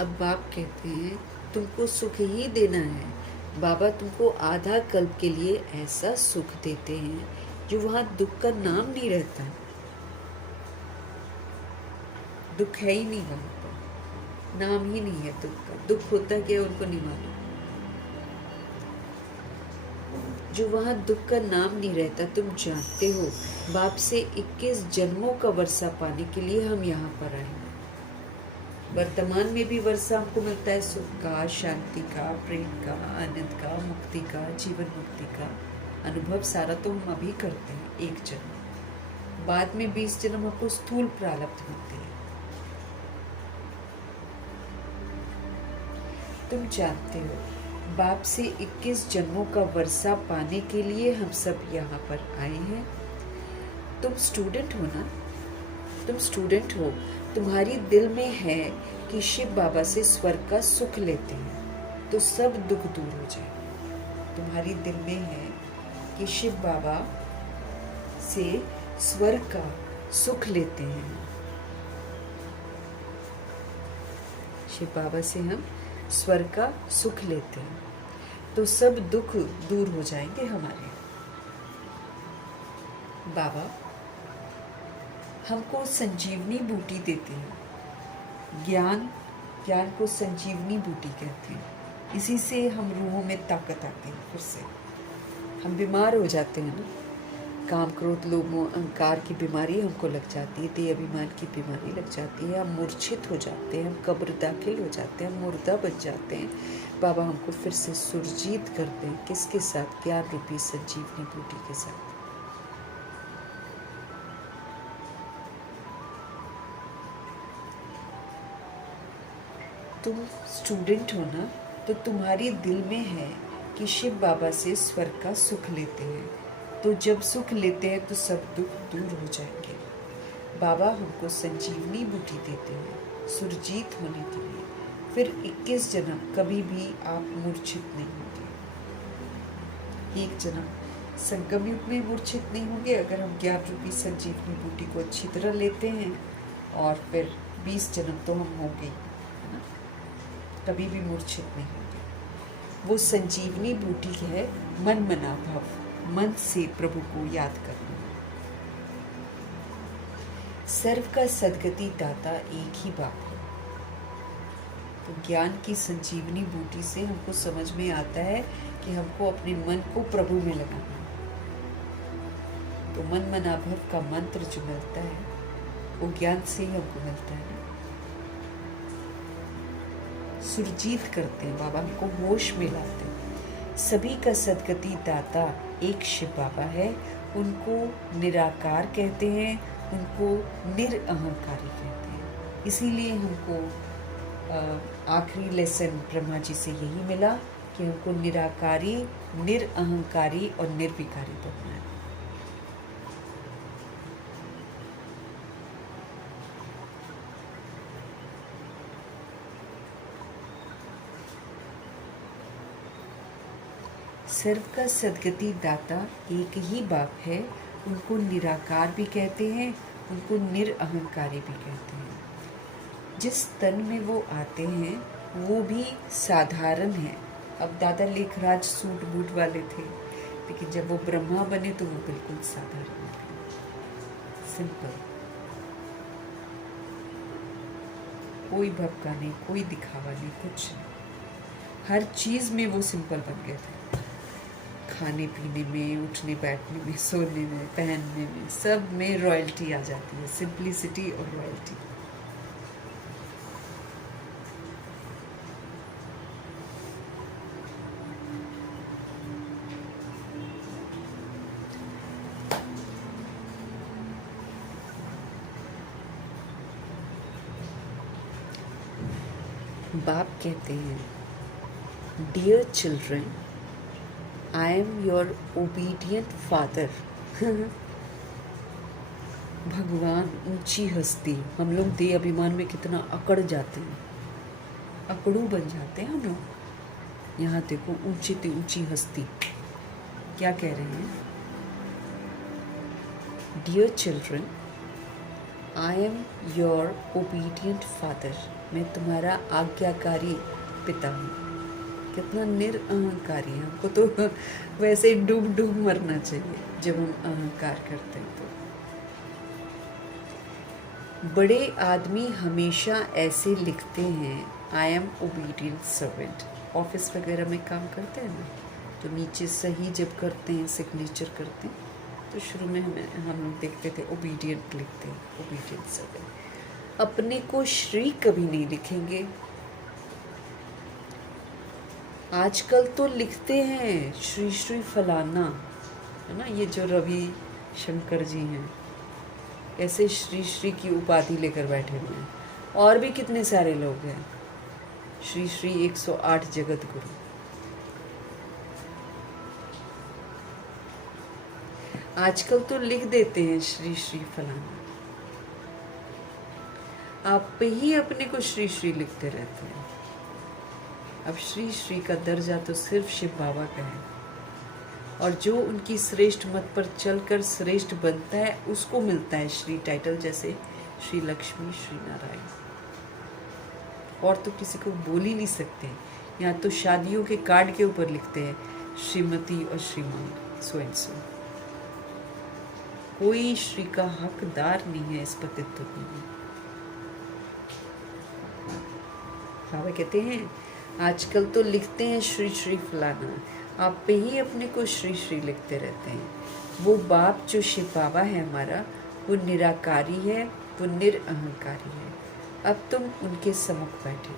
अब बाप कहते हैं तुमको सुख ही देना है। बाबा तुमको आधा कल्प के लिए ऐसा सुख देते हैं जो वहां दुख का नाम नहीं रहता, दुख है ही नहीं वहां पर, नाम ही नहीं है दुख का। दुख होता क्या उनको नहीं मालूम। जो वहाँ दुख का नाम नहीं रहता, तुम जानते हो। बाप से 21 जन्मों का वर्षा पाने के लिए हम यहाँ पर आए हैं। वर्तमान में भी वर्षा हमको मिलता है, सुख का, शांति का, प्रेम का, आनंद का, मुक्ति का, जीवन मुक्ति का अनुभव सारा तो हम अभी करते हैं एक जन्म। बाद में 20 जन्म हमको स्थूल प्रारब्ध मिलते हैं। तुम जानते हो बाप से 21 जन्मों का वर्षा पाने के लिए हम सब यहाँ पर आए हैं। तुम स्टूडेंट हो ना, तुम स्टूडेंट हो, तुम्हारी दिल में है कि शिव बाबा से स्वर्ग का सुख लेते हैं तो सब दुख दूर हो जाए। तुम्हारी दिल में है कि शिव बाबा से स्वर्ग का सुख लेते हैं, शिव बाबा से हम स्वर्ग का सुख लेते हैं तो सब दुख दूर हो जाएंगे हमारे। बाबा हमको संजीवनी बूटी देते हैं। ज्ञान को संजीवनी बूटी कहते हैं। इसी से हम रूहों में ताकत आती है। फिर से हम बीमार हो जाते हैं ना, काम क्रोध लोभ मोह अहंकार की बीमारी हमको लग जाती है, देह अभिमान की बीमारी लग जाती है, हम मूर्छित हो जाते हैं, हम कब्र दाखिल हो जाते हैं, हम मुर्दा बच जाते हैं। बाबा हमको फिर से सुरजीत करते हैं। किसके साथ? ज्ञान रूपी संजीवनी बूटी के साथ। तुम स्टूडेंट हो ना, तो तुम्हारी दिल में है कि शिव बाबा से स्वर्ग का सुख लेते हैं, तो जब सुख लेते हैं तो सब दुख दूर हो जाएंगे। बाबा हमको संजीवनी बूटी देते हैं सुरजीत होने के लिए, फिर 21 जन्म कभी भी आप मूर्छित नहीं होंगे। एक जन्म संगम युग में मूर्छित नहीं होंगे अगर हम ज्ञान रूपी संजीवनी बूटी को अच्छी तरह लेते हैं, और फिर 20 जन्म तो हम होंगे, है ना, कभी भी मूर्छित नहीं होंगे। वो संजीवनी बूटी है मन मना भव, मन से प्रभु को याद करना। सर्व का सदगति दाता एक ही बाप है। तो ज्ञान की संजीवनी बूटी से हमको समझ में आता है कि हमको अपने मन को प्रभु में लगाना। तो मन मना भव का मंत्र जो मिलता है वो ज्ञान से ही हमको मिलता है ना। सुरजीत करते हैं बाबा, हमको होश में लाते हैं। सभी का सदगति दाता एक शिव बाबा है, उनको निराकार कहते हैं, उनको निरअहंकारी कहते हैं। इसीलिए हमको आखिरी लेसन ब्रह्मा जी से यही मिला कि हमको निराकारी, निरअहंकारी और निर्विकारी बनना है। सर्व का सदगति दाता एक ही बाप है, उनको निराकार भी कहते हैं, उनको निरअहंकारी भी कहते हैं। जिस तन में वो आते हैं वो भी साधारण है। अब दादा लेखराज सूट बूट वाले थे, लेकिन जब वो ब्रह्मा बने तो वो बिल्कुल साधारण थे, सिंपल, कोई भपका नहीं, कोई दिखावा नहीं, कुछ नहीं। हर चीज़ में वो सिंपल बन गए थे, खाने पीने में, उठने बैठने में, सोने में, पहनने में, सब में रॉयल्टी आ जाती है, सिंप्लिसिटी और रॉयल्टी। बाप कहते हैं, dear children, I am your obedient father. भगवान ऊंची हस्ती, हम लोग दे अभिमान में कितना अकड़ जाते हैं, अकड़ू बन जाते हैं हम लोग। यहाँ देखो, ऊंची ते ऊंची हस्ती क्या कह रहे हैं, dear children, I am your obedient father, मैं तुम्हारा आज्ञाकारी पिता हूँ। कितना निरअहंकारी है, हमको तो वैसे ही डूब डूब मरना चाहिए जब हम अहंकार करते हैं। तो बड़े आदमी हमेशा ऐसे लिखते हैं, I am obedient servant. Office वगैरह में काम करते हैं ना, तो नीचे सही जब करते हैं, सिग्नेचर करते हैं, तो शुरू में हम लोग देखते थे ओबीडियंट लिखते हैं, ओबीडियंट सर्वेंट। अपने को श्री कभी नहीं लिखेंगे। आजकल तो लिखते हैं श्री श्री फलाना, है ना, ये जो रवि शंकर जी हैं, ऐसे श्री श्री की उपाधि लेकर बैठे हुए हैं। और भी कितने सारे लोग हैं, श्री श्री 108 जगत गुरु। आजकल तो लिख देते हैं श्री श्री फलाना, आप ही अपने को श्री श्री लिखते रहते हैं। अब श्री श्री का दर्जा तो सिर्फ शिव बाबा का है, और जो उनकी श्रेष्ठ मत पर चलकर श्रेष्ठ बनता है उसको मिलता है श्री टाइटल, जैसे श्री लक्ष्मी, श्री नारायण। और तो किसी को बोल ही नहीं सकते। यहाँ तो शादियों के कार्ड के ऊपर लिखते हैं श्रीमती और श्रीमान सो एंड सो। कोई श्री का हकदार नहीं है इस पतित्व में। बाबा कहते हैं, आजकल तो लिखते हैं श्री श्री फलाना, आप पे ही अपने को श्री श्री लिखते रहते हैं। वो बाप जो शिव बाबा है हमारा, वो निराकारी है, वो निरअहंकारी है। अब तुम उनके सम्मुख बैठे हो।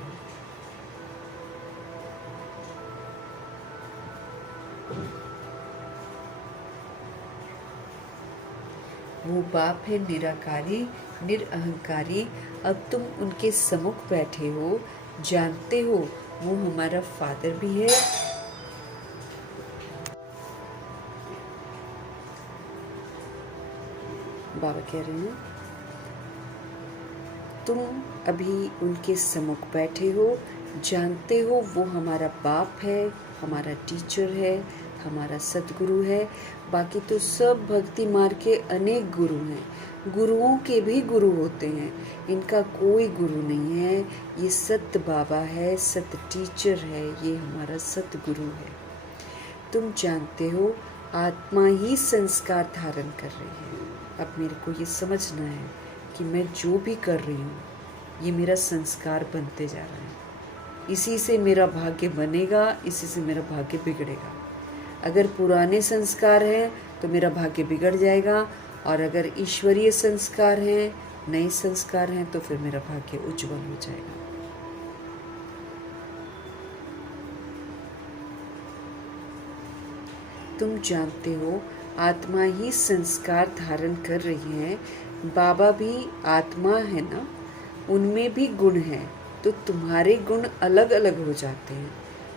वो बाप है निराकारी, निरअहंकारी। अब तुम उनके सम्मुख बैठे हो, जानते हो वो हमारा फादर भी है। बाबा कह रहे हैं तुम अभी उनके सम्मुख बैठे हो, जानते हो वो हमारा बाप है, हमारा टीचर है, हमारा सतगुरु है। बाकी तो सब भक्ति मार्ग के अनेक गुरु हैं, गुरुओं के भी गुरु होते हैं, इनका कोई गुरु नहीं है। ये सत बाबा है, सत टीचर है, ये हमारा सतगुरु है। तुम जानते हो आत्मा ही संस्कार धारण कर रही है। अब मेरे को ये समझना है कि मैं जो भी कर रही हूँ ये मेरा संस्कार बनते जा रहा है। इसी से मेरा भाग्य बनेगा, इसी से मेरा भाग्य बिगड़ेगा। अगर पुराने संस्कार हैं तो मेरा भाग्य बिगड़ जाएगा, और अगर ईश्वरीय संस्कार हैं, नए संस्कार हैं, तो फिर मेरा भाग्य उज्जवल हो जाएगा। तुम जानते हो आत्मा ही संस्कार धारण कर रही है। बाबा भी आत्मा है ना, उनमें भी गुण हैं, तो तुम्हारे गुण अलग अलग हो जाते हैं।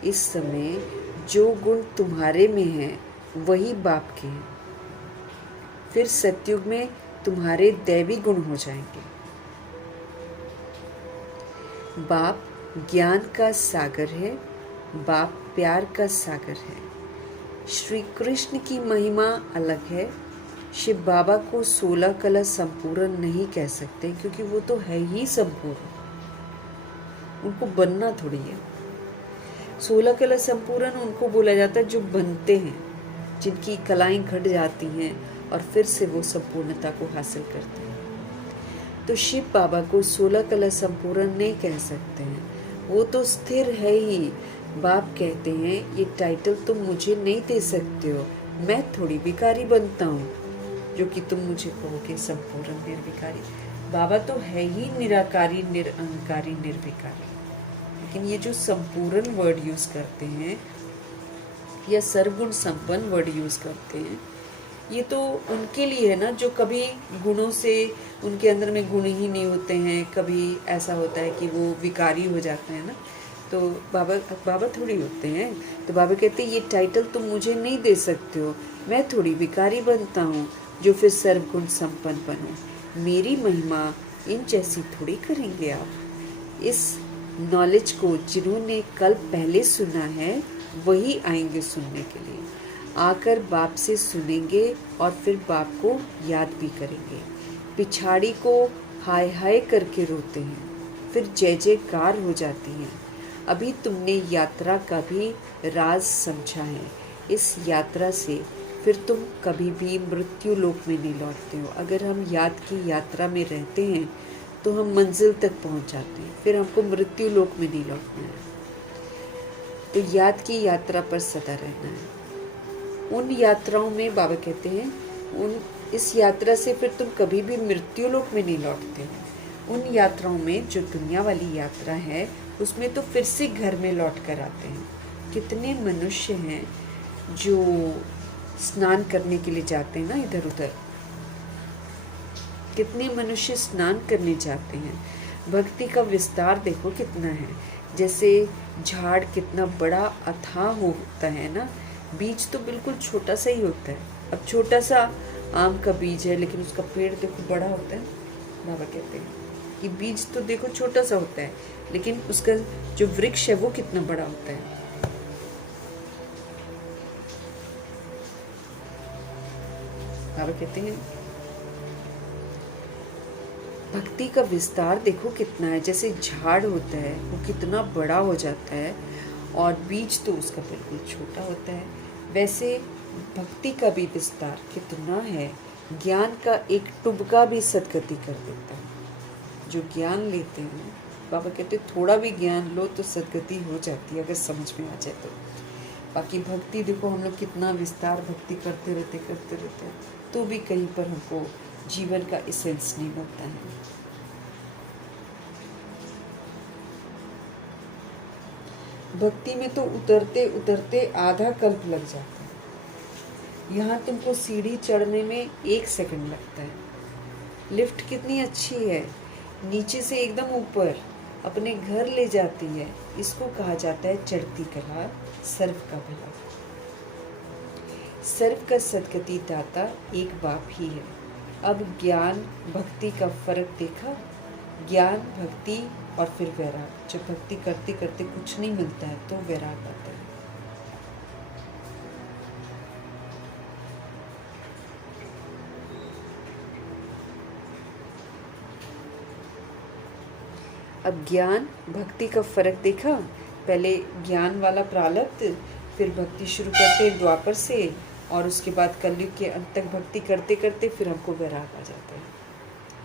इस समय जो गुण तुम्हारे में हैं वही बाप के हैं। फिर सतयुग में तुम्हारे दैवी गुण हो जाएंगे। बाप ज्ञान का सागर है, बाप प्यार का सागर है। श्री कृष्ण की महिमा अलग है। शिव बाबा को 16 कला संपूर्ण नहीं कह सकते, क्योंकि वो तो है ही संपूर्ण, उनको बनना थोड़ी है। 16 कला संपूर्ण उनको बोला जाता है जो बनते हैं, जिनकी कलाएं घट जाती हैं और फिर से वो संपूर्णता को हासिल करते हैं। तो शिव बाबा को 16 कला संपूर्ण नहीं कह सकते हैं, वो तो स्थिर है ही। बाप कहते हैं ये टाइटल तुम मुझे नहीं दे सकते हो, मैं थोड़ी विकारी बनता हूँ जो कि तुम मुझे कहोगे संपूर्ण निर्विकारी। बाबा तो है ही निराकारी, निरअहंकारी, निर्विकारी। लेकिन ये जो संपूर्ण वर्ड यूज करते हैं या सर्वगुण संपन्न वर्ड यूज करते हैं, ये तो उनके लिए है ना जो कभी गुणों से, उनके अंदर में गुण ही नहीं होते हैं। कभी ऐसा होता है कि वो विकारी हो जाते हैं ना, तो बाबा थोड़ी होते हैं। तो बाबा कहते हैं ये टाइटल तुम मुझे नहीं दे सकते हो, मैं थोड़ी विकारी बनता हूँ जो फिर सर्वगुण संपन्न बनूं। मेरी महिमा इन जैसी थोड़ी करेंगे आप। इस नॉलेज को जिन्होंने कल पहले सुना है वही आएंगे सुनने के लिए, आकर बाप से सुनेंगे और फिर बाप को याद भी करेंगे। पिछाड़ी को हाय हाय करके रोते हैं, फिर जय जयकार हो जाती हैं। अभी तुमने यात्रा का भी राज समझा है। इस यात्रा से फिर तुम कभी भी मृत्यु लोक में नहीं लौटते हो। अगर हम याद की यात्रा में रहते हैं तो हम मंजिल तक पहुंच जाते हैं, फिर हमको मृत्यु लोक में नहीं लौटना है। तो याद की यात्रा पर सदा रहना है। उन यात्राओं में बाबा कहते हैं इस यात्रा से फिर तुम कभी भी मृत्यु लोक में नहीं लौटते हो। उन यात्राओं में जो दुनिया वाली यात्रा है उसमें तो फिर से घर में लौट कर आते हैं। कितने मनुष्य हैं जो स्नान करने के लिए जाते हैं ना इधर उधर, कितने मनुष्य स्नान करने जाते हैं। भक्ति का विस्तार देखो कितना है। जैसे झाड़ कितना बड़ा अथाह होता है ना, बीज तो बिल्कुल छोटा सा ही होता है। अब छोटा सा आम का बीज है लेकिन उसका पेड़ देखो बड़ा होता है। बाबा कहते हैं कि बीज तो देखो छोटा सा होता है लेकिन उसका जो वृक्ष है वो कितना बड़ा होता है। बाबा कहते हैं भक्ति का विस्तार देखो कितना है। जैसे झाड़ होता है वो कितना बड़ा हो जाता है और बीज तो उसका बिल्कुल छोटा होता है, वैसे भक्ति का भी विस्तार कितना है। ज्ञान का एक टुबका भी सदगति कर देता है। जो ज्ञान लेते हैं, बाबा कहते हैं थोड़ा भी ज्ञान लो तो सदगति हो जाती है अगर समझ में आ जाए तो। बाकी भक्ति देखो हम लोग कितना विस्तार भक्ति करते रहते हैं तो भी कहीं पर हमको जीवन का एसेंस नहीं मिलता है। भक्ति में तो उतरते उतरते आधा कल्प लग जाता है। यहाँ तुमको सीढ़ी चढ़ने में 1 सेकंड लगता है। लिफ्ट कितनी अच्छी है, नीचे से एकदम ऊपर, अपने घर ले जाती है, इसको कहा जाता है चढ़ती कला, सर्व का भला। सर्व का सदगति दाता एक बाप ही है। अब ज्ञान भक्ति का फर्क देखा। ज्ञान, भक्ति और फिर वैराग। जब भक्ति करते करते कुछ नहीं मिलता है तो वैराग आता है। अब ज्ञान भक्ति का फर्क देखा। पहले ज्ञान वाला प्रारब्ध, फिर भक्ति शुरू करते हैं द्वापर से, और उसके बाद कलयुग के अंत तक भक्ति करते करते फिर हमको वैराग आ जाता है।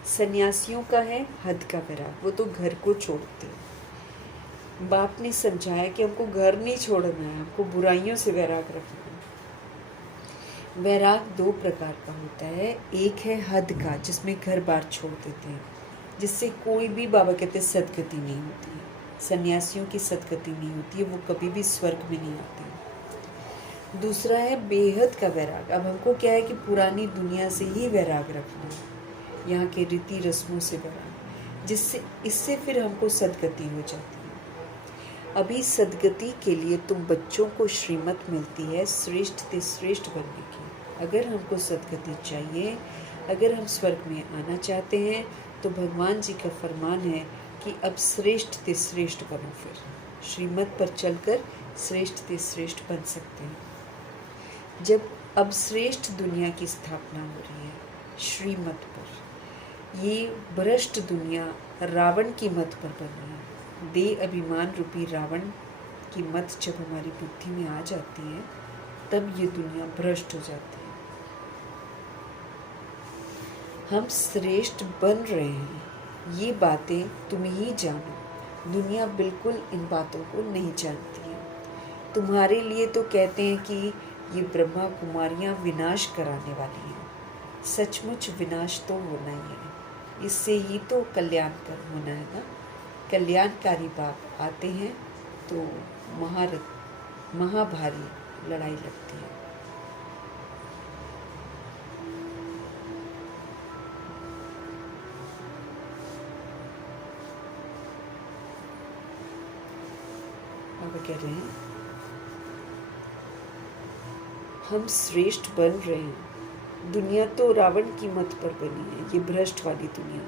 सन्यासियों का है हद का वैराग, वो तो घर को छोड़ते हैं। बाप ने समझाया कि हमको घर नहीं छोड़ना है, हमको बुराइयों से वैराग रखना है। वैराग दो प्रकार का होता है। एक है हद का, जिसमें घर बार छोड़ देते हैं, जिससे कोई भी, बाबा कहते हैं, सदगति नहीं होती है। सन्यासियों की सदगति नहीं होती है, वो कभी भी स्वर्ग में नहीं आते हैं। दूसरा है बेहद का वैराग। अब हमको क्या है कि पुरानी दुनिया से ही वैराग रखना है, यहाँ के रीति रस्मों से वैराग, जिससे इससे फिर हमको सदगति हो जाती है। अभी सदगति के लिए तुम बच्चों को श्रीमत मिलती है श्रेष्ठ से श्रेष्ठ बनने की। अगर हमको सदगति चाहिए, अगर हम स्वर्ग में आना चाहते हैं, तो भगवान जी का फरमान है कि अब श्रेष्ठ से श्रेष्ठ बनो। फिर श्रीमत पर चलकर श्रेष्ठ से श्रेष्ठ बन सकते हैं। जब अब श्रेष्ठ दुनिया की स्थापना हो रही है श्रीमत पर, ये भ्रष्ट दुनिया रावण की मत पर बन रही है। दे अभिमान रूपी रावण की मत जब हमारी बुद्धि में आ जाती है, तब ये दुनिया भ्रष्ट हो जाती है। हम श्रेष्ठ बन रहे हैं, ये बातें तुम ही जानो। दुनिया बिल्कुल इन बातों को नहीं जानती है। तुम्हारे लिए तो कहते हैं कि ये ब्रह्मा कुमारियाँ विनाश कराने वाली हैं। सचमुच विनाश तो होना ही है, इससे ही तो कल्याण कर होना है ना। कल्याणकारी बाप आते हैं तो महाभारी लड़ाई लगती है। अब कह रहे हैं हम श्रेष्ठ बन रहे हैं। दुनिया तो रावण की मत पर बनी है, ये भ्रष्ट वाली दुनिया।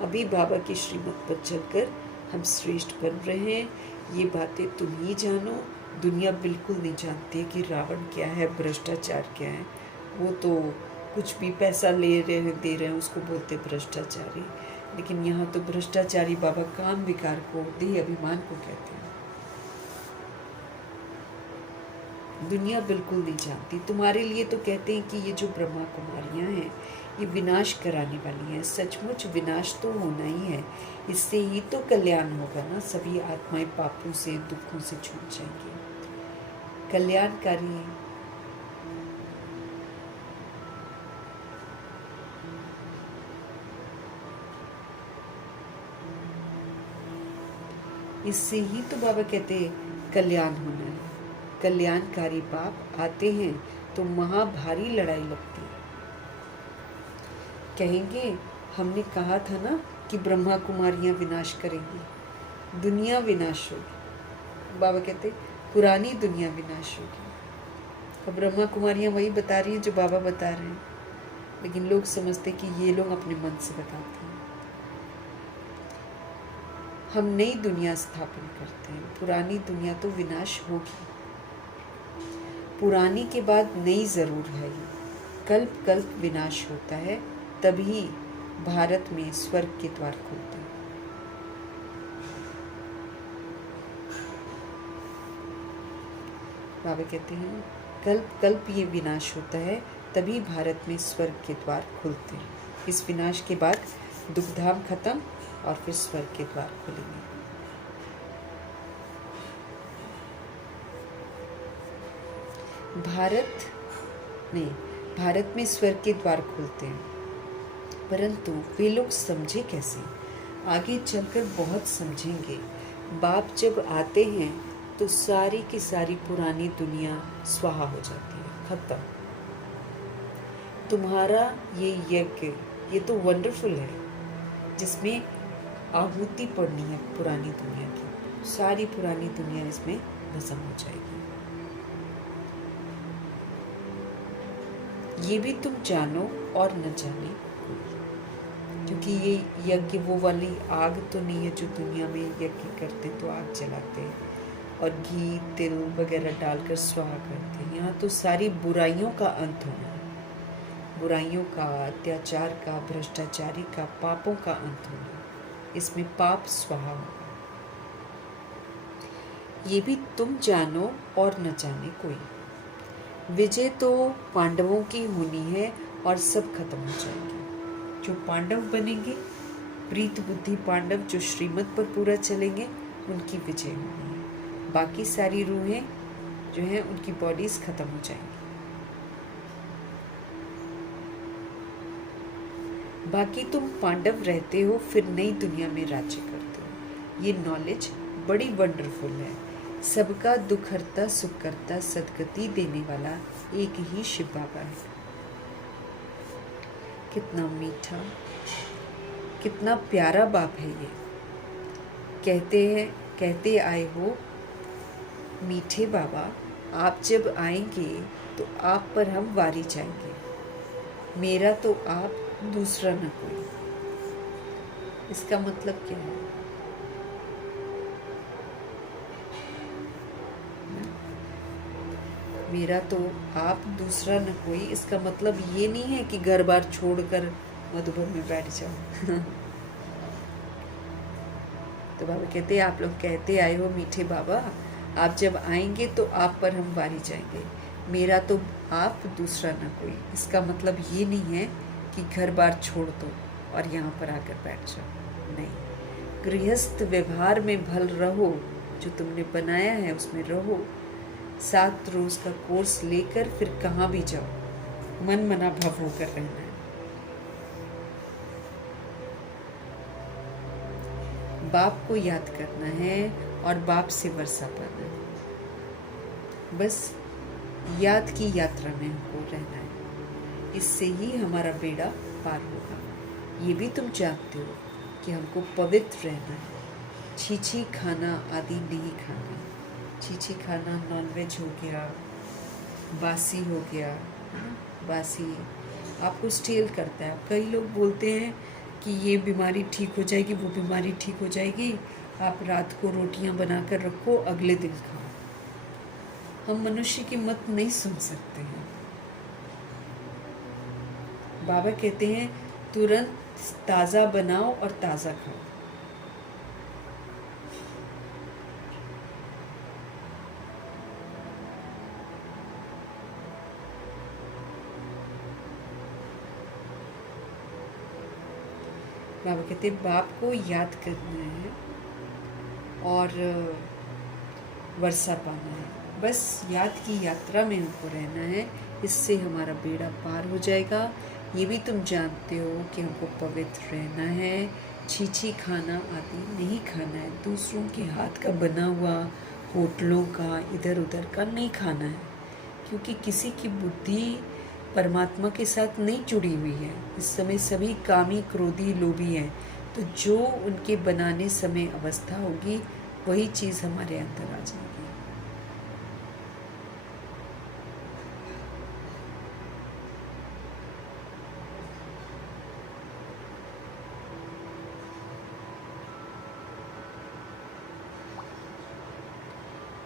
अभी बाबा की श्रीमत पर चलकर हम श्रेष्ठ बन रहे हैं, ये बातें तुम ही जानो। दुनिया बिल्कुल नहीं जानती है कि रावण क्या है, भ्रष्टाचार क्या है। वो तो कुछ भी पैसा ले रहे हैं, दे रहे हैं, उसको बोलते भ्रष्टाचारी। लेकिन यहाँ तो भ्रष्टाचारी बाबा काम विकार को, देह अभिमान को कहते हैं। दुनिया बिल्कुल नहीं जानती। तुम्हारे लिए तो कहते हैं कि ये जो ब्रह्मा कुमारियाँ हैं, ये विनाश कराने वाली हैं। सचमुच विनाश तो होना ही है, इससे ही तो कल्याण होगा ना। सभी आत्माएं पापों से, दुखों से छूट जाएंगी। कल्याणकारी इससे ही तो बाबा कहते हैं कल्याण होना है। कल्याणकारी बाप आते हैं तो महाभारी लड़ाई लगती है। कहेंगे हमने कहा था ना कि ब्रह्मा कुमारियाँ विनाश करेंगी, दुनिया विनाश होगी। बाबा कहते पुरानी दुनिया विनाश होगी। अब ब्रह्मा कुमारियाँ वही बता रही हैं जो बाबा बता रहे हैं, लेकिन लोग समझते कि ये लोग अपने मन से बताते हैं। हम नई दुनिया स्थापन करते हैं। पुरानी दुनिया तो विनाश होगी, पुरानी के बाद नई जरूर है। कल्प कल्प विनाश होता है, तभी भारत में स्वर्ग के द्वार खुलते हैं। बाबा कहते हैं कल्प कल्प ये विनाश होता है, तभी भारत में स्वर्ग के द्वार खुलते हैं। इस विनाश के बाद दुखधाम खत्म और फिर स्वर्ग के द्वार खुलेंगे। भारत में स्वर्ग के द्वार खुलते हैं, परंतु वे लोग समझे कैसे? आगे चलकर बहुत समझेंगे। बाप जब आते हैं तो सारी की सारी पुरानी दुनिया स्वाहा हो जाती है, खत्म। तुम्हारा ये यज्ञ, ये तो वंडरफुल है, जिसमें आहुति पड़नी है पुरानी दुनिया की, सारी पुरानी दुनिया इसमें भस्म हो जाएगी। ये भी तुम जानो और न जाने कोई, क्योंकि ये यज्ञ वो वाली आग तो नहीं है जो दुनिया में यज्ञ करते तो आग जलाते हैं और घी तिल वगैरह डालकर स्वाहा करते हैं। यहाँ तो सारी बुराइयों का अंत होना है, बुराइयों का, अत्याचार का, भ्रष्टाचारी का, पापों का अंत होना। इसमें पाप स्वाहा होगा। ये भी तुम जानो और न जाने कोई, विजय तो पांडवों की होनी है और सब खत्म हो जाएंगे। जो पांडव बनेंगे, प्रीत बुद्धि पांडव जो श्रीमत पर पूरा चलेंगे, उनकी विजय होनी है। बाकी सारी रूहें जो हैं उनकी बॉडीज खत्म हो जाएंगी। बाकी तुम पांडव रहते हो, फिर नई दुनिया में राज्य करते हो। ये नॉलेज बड़ी वंडरफुल है। सबका दुख हरता, सुख करता, सदगति देने वाला एक ही शिव बाबा है। कितना मीठा, कितना प्यारा बाप है ये। कहते आए हो मीठे बाबा, आप जब आएंगे तो आप पर हम वारी जाएंगे। मेरा तो आप, दूसरा न कोई। इसका मतलब क्या है? मेरा तो आप, दूसरा न कोई, इसका मतलब ये नहीं है कि घर बार छोड़कर मधुबन में बैठ जाओ। तो बाबा कहते हैं, आप लोग कहते आए हो मीठे बाबा, आप जब आएंगे तो आप पर हम वारी जाएंगे। मेरा तो आप, दूसरा न कोई। इसका मतलब ये नहीं है कि घर बार छोड़ दो और यहाँ पर आकर बैठ जाओ। नहीं, गृहस्थ व्यवहार में भल रहो, जो तुमने बनाया है उसमें रहो। 7 रोज का कोर्स लेकर फिर कहाँ भी जाओ, मन मना भव होकर रहना है। बाप को याद करना है और बाप से वर्षा पाना है। बस याद की यात्रा में हमको रहना है। इससे ही हमारा बेड़ा पार होगा। ये भी तुम जानते हो कि हमको पवित्र रहना है। छीछी खाना आदि नहीं खाना। छीछी खाना नॉनवेज हो गया, बासी हो गया, बासी आपको स्टेल करता है। कई लोग बोलते हैं कि ये बीमारी ठीक हो जाएगी, वो बीमारी ठीक हो जाएगी, आप रात को रोटियां बनाकर रखो, अगले दिन खाओ। हम मनुष्य की मत नहीं सुन सकते हैं। बाबा कहते हैं तुरंत ताज़ा बनाओ और ताज़ा खाओ। बाबा कहते हैं बाप को याद करना है और वर्षा पाना है। बस याद की यात्रा में हमको रहना है। इससे हमारा बेड़ा पार हो जाएगा। ये भी तुम जानते हो कि हमको पवित्र रहना है। छीछी खाना आदि नहीं खाना है। दूसरों के हाथ का बना हुआ, होटलों का, इधर उधर का नहीं खाना है, क्योंकि किसी की बुद्धि परमात्मा के साथ नहीं जुड़ी हुई है। इस समय सभी कामी, क्रोधी, लोभी हैं। तो जो उनके बनाने समय अवस्था होगी, वही चीज़ हमारे अंदर आ जाएगी।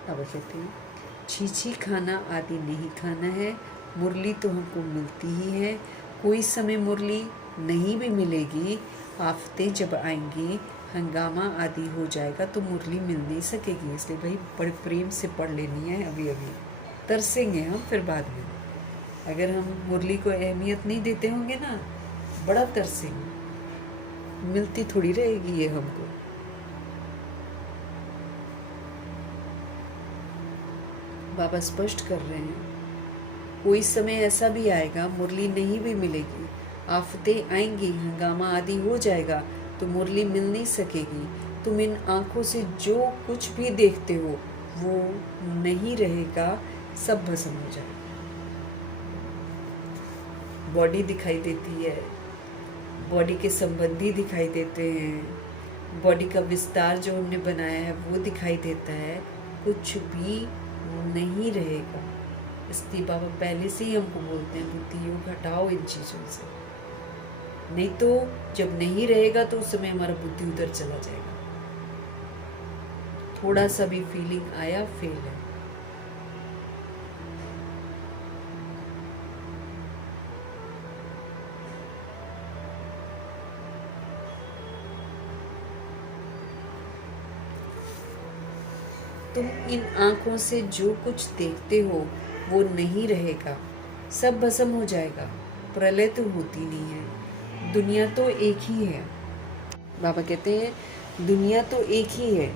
अब कहते हैं छीछी खाना आदि नहीं खाना है। मुरली तो हमको मिलती ही है। कोई समय मुरली नहीं भी मिलेगी। आफतें जब आएंगी, हंगामा आदि हो जाएगा तो मुरली मिल नहीं सकेगी। इसलिए भाई बड़े प्रेम से पढ़ लेनी है। अभी अभी तरसेंगे हम फिर बाद में। अगर हम मुरली को अहमियत नहीं देते होंगे ना, बड़ा तरसेंगे। मिलती थोड़ी रहेगी ये हमको। बाबा स्पष्ट कर रहे हैं, कोई समय ऐसा भी आएगा मुरली नहीं भी मिलेगी, आफतें आएंगी, हंगामा आदि हो जाएगा तो मुरली मिल नहीं सकेगी। तुम इन आँखों से जो कुछ भी देखते हो वो नहीं रहेगा, सब भस्म हो जाएगा। बॉडी दिखाई देती है, बॉडी के संबंधी दिखाई देते हैं, बॉडी का विस्तार जो हमने बनाया है वो दिखाई देता है, कुछ भी नहीं रहेगा। इसलिए बाबा पहले से ही हमको बोलते हैं बुद्धि योग हटाओ इन चीज़ों से, नहीं तो जब नहीं रहेगा तो उस समय हमारा बुद्धि उधर चला जाएगा। थोड़ा सा भी फीलिंग आया फेल है। तुम इन आंखों से जो कुछ देखते हो वो नहीं रहेगा, सब भस्म हो जाएगा। प्रलय तो होती नहीं है, दुनिया तो एक ही है। बाबा कहते हैं दुनिया तो एक ही है,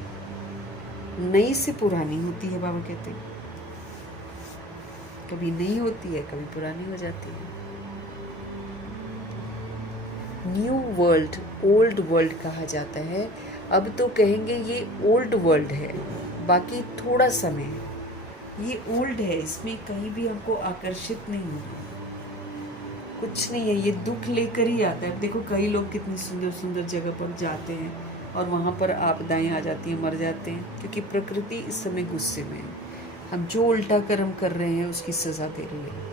नई से पुरानी होती है। बाबा कहते हैं कभी नई होती है, कभी पुरानी हो जाती है। न्यू वर्ल्ड ओल्ड वर्ल्ड कहा जाता है। अब तो कहेंगे ये ओल्ड वर्ल्ड है, बाकी थोड़ा समय है। ये ओल्ड है, इसमें कहीं भी हमको आकर्षित नहीं होना, कुछ नहीं है। ये दुख लेकर ही आता है। देखो कई लोग कितनी सुंदर सुंदर जगह पर जाते हैं और वहाँ पर आपदाएं आ जाती हैं, मर जाते हैं, क्योंकि प्रकृति इस समय गुस्से में है। हम जो उल्टा कर्म कर रहे हैं उसकी सजा दे रही है।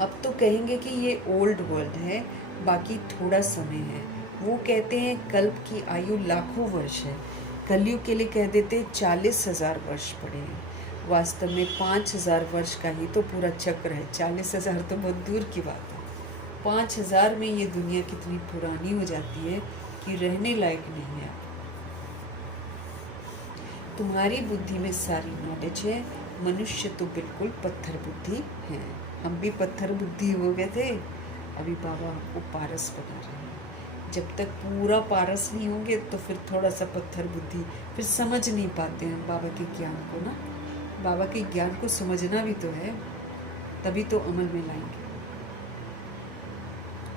अब तो कहेंगे कि ये ओल्ड वर्ल्ड है, बाकी थोड़ा समय है। वो कहते हैं कल्प की आयु लाखों वर्ष है, कलयुग के लिए कह देते 40,000 वर्ष पड़े हैं। वास्तव में 5,000 वर्ष का ही तो पूरा चक्र है। 40,000 तो बहुत दूर की बात है। 5,000 में ये दुनिया कितनी पुरानी हो जाती है कि रहने लायक नहीं है। तुम्हारी बुद्धि में सारी नॉलेज है, मनुष्य तो बिल्कुल पत्थर बुद्धि है। हम भी पत्थर बुद्धि हो गए थे, अभी बाबा हमको पारस बना रहे हैं। जब तक पूरा पारस नहीं होंगे तो फिर थोड़ा सा पत्थर बुद्धि, फिर समझ नहीं पाते हैं बाबा के ज्ञान को ना। बाबा के ज्ञान को समझना भी तो है, तभी तो अमल में लाएंगे।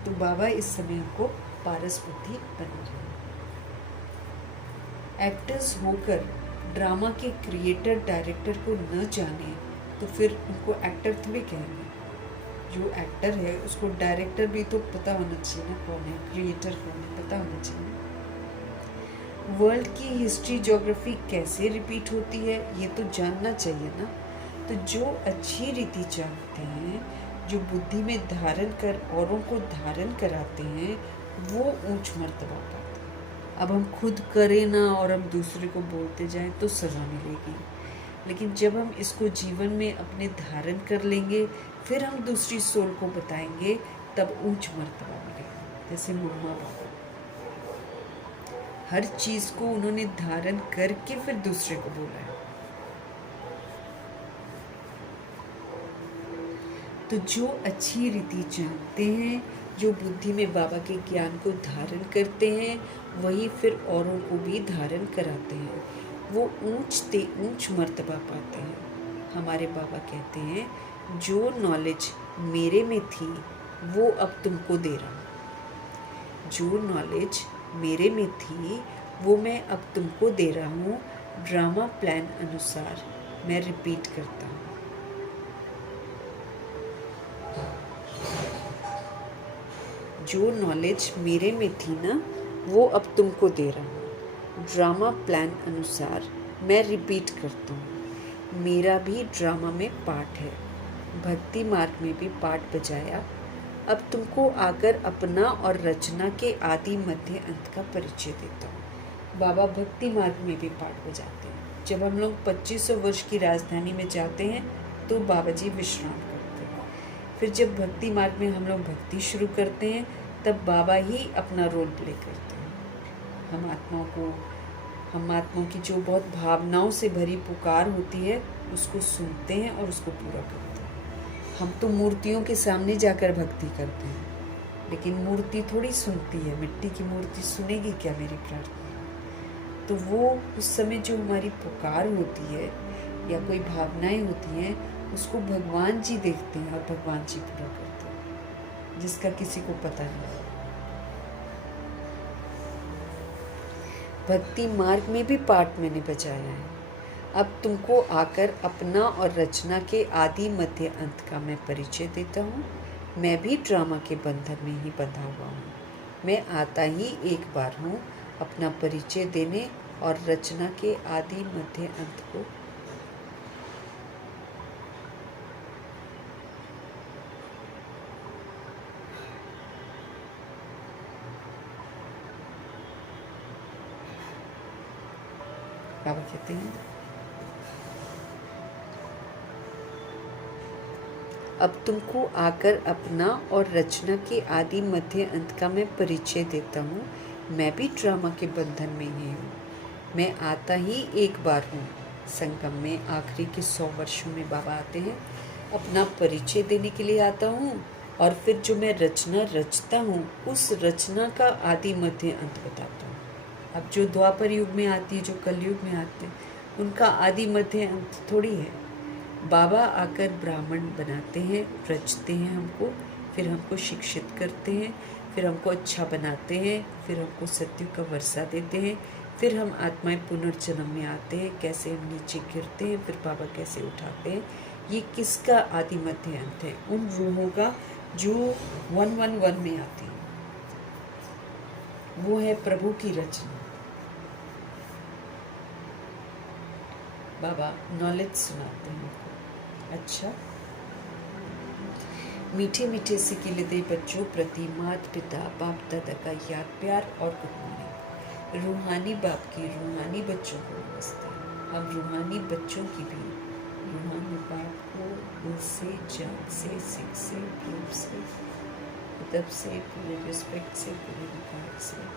तो बाबा इस समय हमको पारस बुद्धि बना रहे हैं। एक्टर्स होकर ड्रामा के क्रिएटर डायरेक्टर को न जाने तो फिर उनको एक्टर थोड़ी कहेंगे। जो एक्टर है उसको डायरेक्टर भी तो पता होना चाहिए ना, कौन है क्रिएटर, कौन है, पता होना चाहिए। वर्ल्ड की हिस्ट्री ज्योग्राफी कैसे रिपीट होती है ये तो जानना चाहिए ना। तो जो अच्छी रीति जानते हैं, जो बुद्धि में धारण कर औरों को धारण कराते हैं, वो ऊंच मर्तबा पाते हैं। अब हम खुद करें ना और हम दूसरे को बोलते जाएं तो सजा मिलेगी, लेकिन जब हम इसको जीवन में अपने धारण कर लेंगे, फिर हम दूसरी सोल को बताएंगे, तब ऊंच मर्तबा मिलेगा। जैसे मम्मा पापा, हर चीज को उन्होंने धारण करके फिर दूसरे को बोला है। तो जो अच्छी रीति जानते हैं, जो बुद्धि में बाबा के ज्ञान को धारण करते हैं, वही फिर औरों को भी धारण कराते हैं। वो ऊंच मर्तबा पाते हैं। हमारे बाबा कहते हैं जो नॉलेज मेरे में थी वो अब तुमको दे रहा हूँ। जो नॉलेज मेरे में थी वो मैं अब तुमको दे रहा हूँ। ड्रामा प्लान अनुसार मैं रिपीट करता हूँ। जो नॉलेज मेरे में थी ना वो अब तुमको दे रहा हूँ। ड्रामा प्लान अनुसार मैं रिपीट करता हूँ। मेरा भी ड्रामा में पार्ट है, भक्ति मार्ग में भी पार्ट बजाया। अब तुमको आकर अपना और रचना के आदि मध्य अंत का परिचय देता हूँ। बाबा भक्ति मार्ग में भी पार्ट बजाते हैं। जब हम लोग 2500 वर्ष की राजधानी में जाते हैं तो बाबा जी विश्राम करते हैं। फिर जब भक्ति मार्ग में हम लोग भक्ति शुरू करते हैं तब बाबा ही अपना रोल प्ले करते हैं। हम आत्माओं की जो बहुत भावनाओं से भरी पुकार होती है उसको सुनते हैं और उसको पूरा करते हैं। हम तो मूर्तियों के सामने जाकर भक्ति करते हैं, लेकिन मूर्ति थोड़ी सुनती है। मिट्टी की मूर्ति सुनेगी क्या मेरी प्रार्थना? तो वो उस समय जो हमारी पुकार होती है या कोई भावनाएं होती हैं उसको भगवान जी देखते हैं और भगवान जी पूरा करते हैं, जिसका किसी को पता नहीं। भक्ति मार्ग में भी पार्ट मैंने बजाया है। अब तुमको आकर अपना और रचना के आदि मध्य अंत का मैं परिचय देता हूँ। मैं भी ड्रामा के बंधन में ही बंधा हुआ हूँ। मैं आता ही एक बार हूँ अपना परिचय देने और रचना के आदि मध्य अंत को बाबा कहते हैं, अब तुमको आकर अपना और रचना के आदि मध्य अंत का मैं परिचय देता हूँ। मैं भी ड्रामा के बंधन में ही हूँ। मैं आता ही एक बार हूँ। संगम में आखिरी के 100 वर्षों में बाबा आते हैं, अपना परिचय देने के लिए आता हूँ और फिर जो मैं रचना रचता हूँ उस रचना का आदि मध्य अंत बताता हूँ। अब जो द्वापर युग में आती है, जो कलयुग में आते हैं, उनका आदि मध्य अंत थोड़ी है। बाबा आकर ब्राह्मण बनाते हैं, रचते हैं हमको, फिर हमको शिक्षित करते हैं, फिर हमको अच्छा बनाते हैं, फिर हमको सत्य का वर्षा देते हैं, फिर हम आत्माएं पुनर्जन्म में आते हैं, कैसे हम नीचे गिरते हैं, फिर बाबा कैसे उठाते हैं। ये किसका आदि मध्य अंत है? उन रूहों का जो 111 में आती है। वो है प्रभु की रचना। बाबा नॉलेज सुनाते हैं हमको। अच्छा, मीठे मीठे से किले बच्चों प्रति माता पिता बाप दादा का याद प्यार और गुड मॉर्निंग। रूहानी बाप की रूहानी बच्चों को नमस्ते। हम रूहानी बच्चों की भी रूहानी बाप को दिल से, जान से, सिख से, प्रेम से, अदब से, पूरे रिस्पेक्ट से, पूरे रिगार्ड से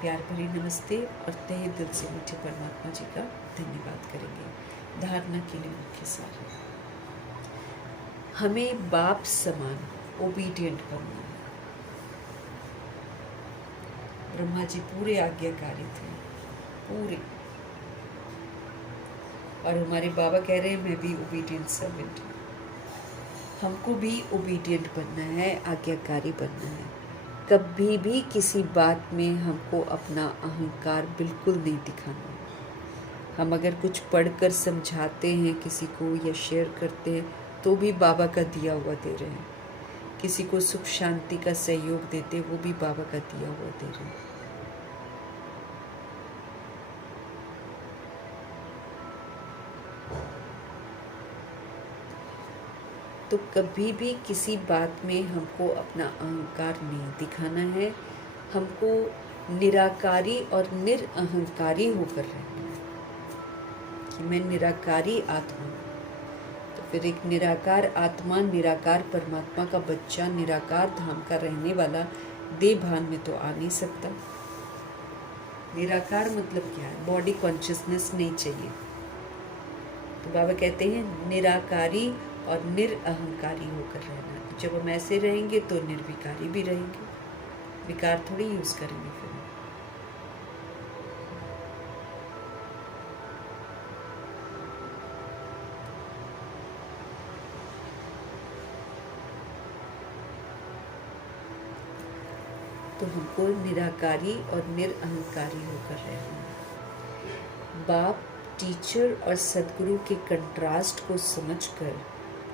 प्यार भरी नमस्ते और तहे दिल से मीठे परमात्मा जी का धन्यवाद करेंगे। धारणा के लिए मुख्य सार, हमें बाप समान ओबीडियंट बनना है। ब्रह्मा जी पूरे आज्ञाकारी थे, पूरे, और हमारे बाबा कह रहे हैं मैं भी ओबीडियंट सर्वेंट हूँ। हमको भी ओबीडियंट बनना है, आज्ञाकारी बनना है। कभी भी किसी बात में हमको अपना अहंकार बिल्कुल नहीं दिखाना। हम अगर कुछ पढ़कर समझाते हैं किसी को या शेयर करते हैं तो भी बाबा का दिया हुआ दे रहे हैं। किसी को सुख शांति का सहयोग देते, वो भी बाबा का दिया हुआ दे रहे हैं। तो कभी भी किसी बात में हमको अपना अहंकार नहीं दिखाना है। हमको निराकारी और निरअहंकारी होकर रहना है कि मैं निराकारी आत्मा हूँ। तो फिर एक निराकार आत्मा, निराकार परमात्मा का बच्चा, निराकार धाम का रहने वाला देह भान में तो आ नहीं सकता। निराकार मतलब क्या है? बॉडी कॉन्शियसनेस नहीं चाहिए। तो बाबा कहते हैं निराकारी और निरअहंकारी होकर रहना। जब हम ऐसे रहेंगे तो निर्विकारी भी रहेंगे, विकार थोड़ी यूज करेंगे फिर। तो हमको निराकारी और निरअहंकारी होकर रहना है। बाप, टीचर और सदगुरु के कंट्रास्ट को समझकर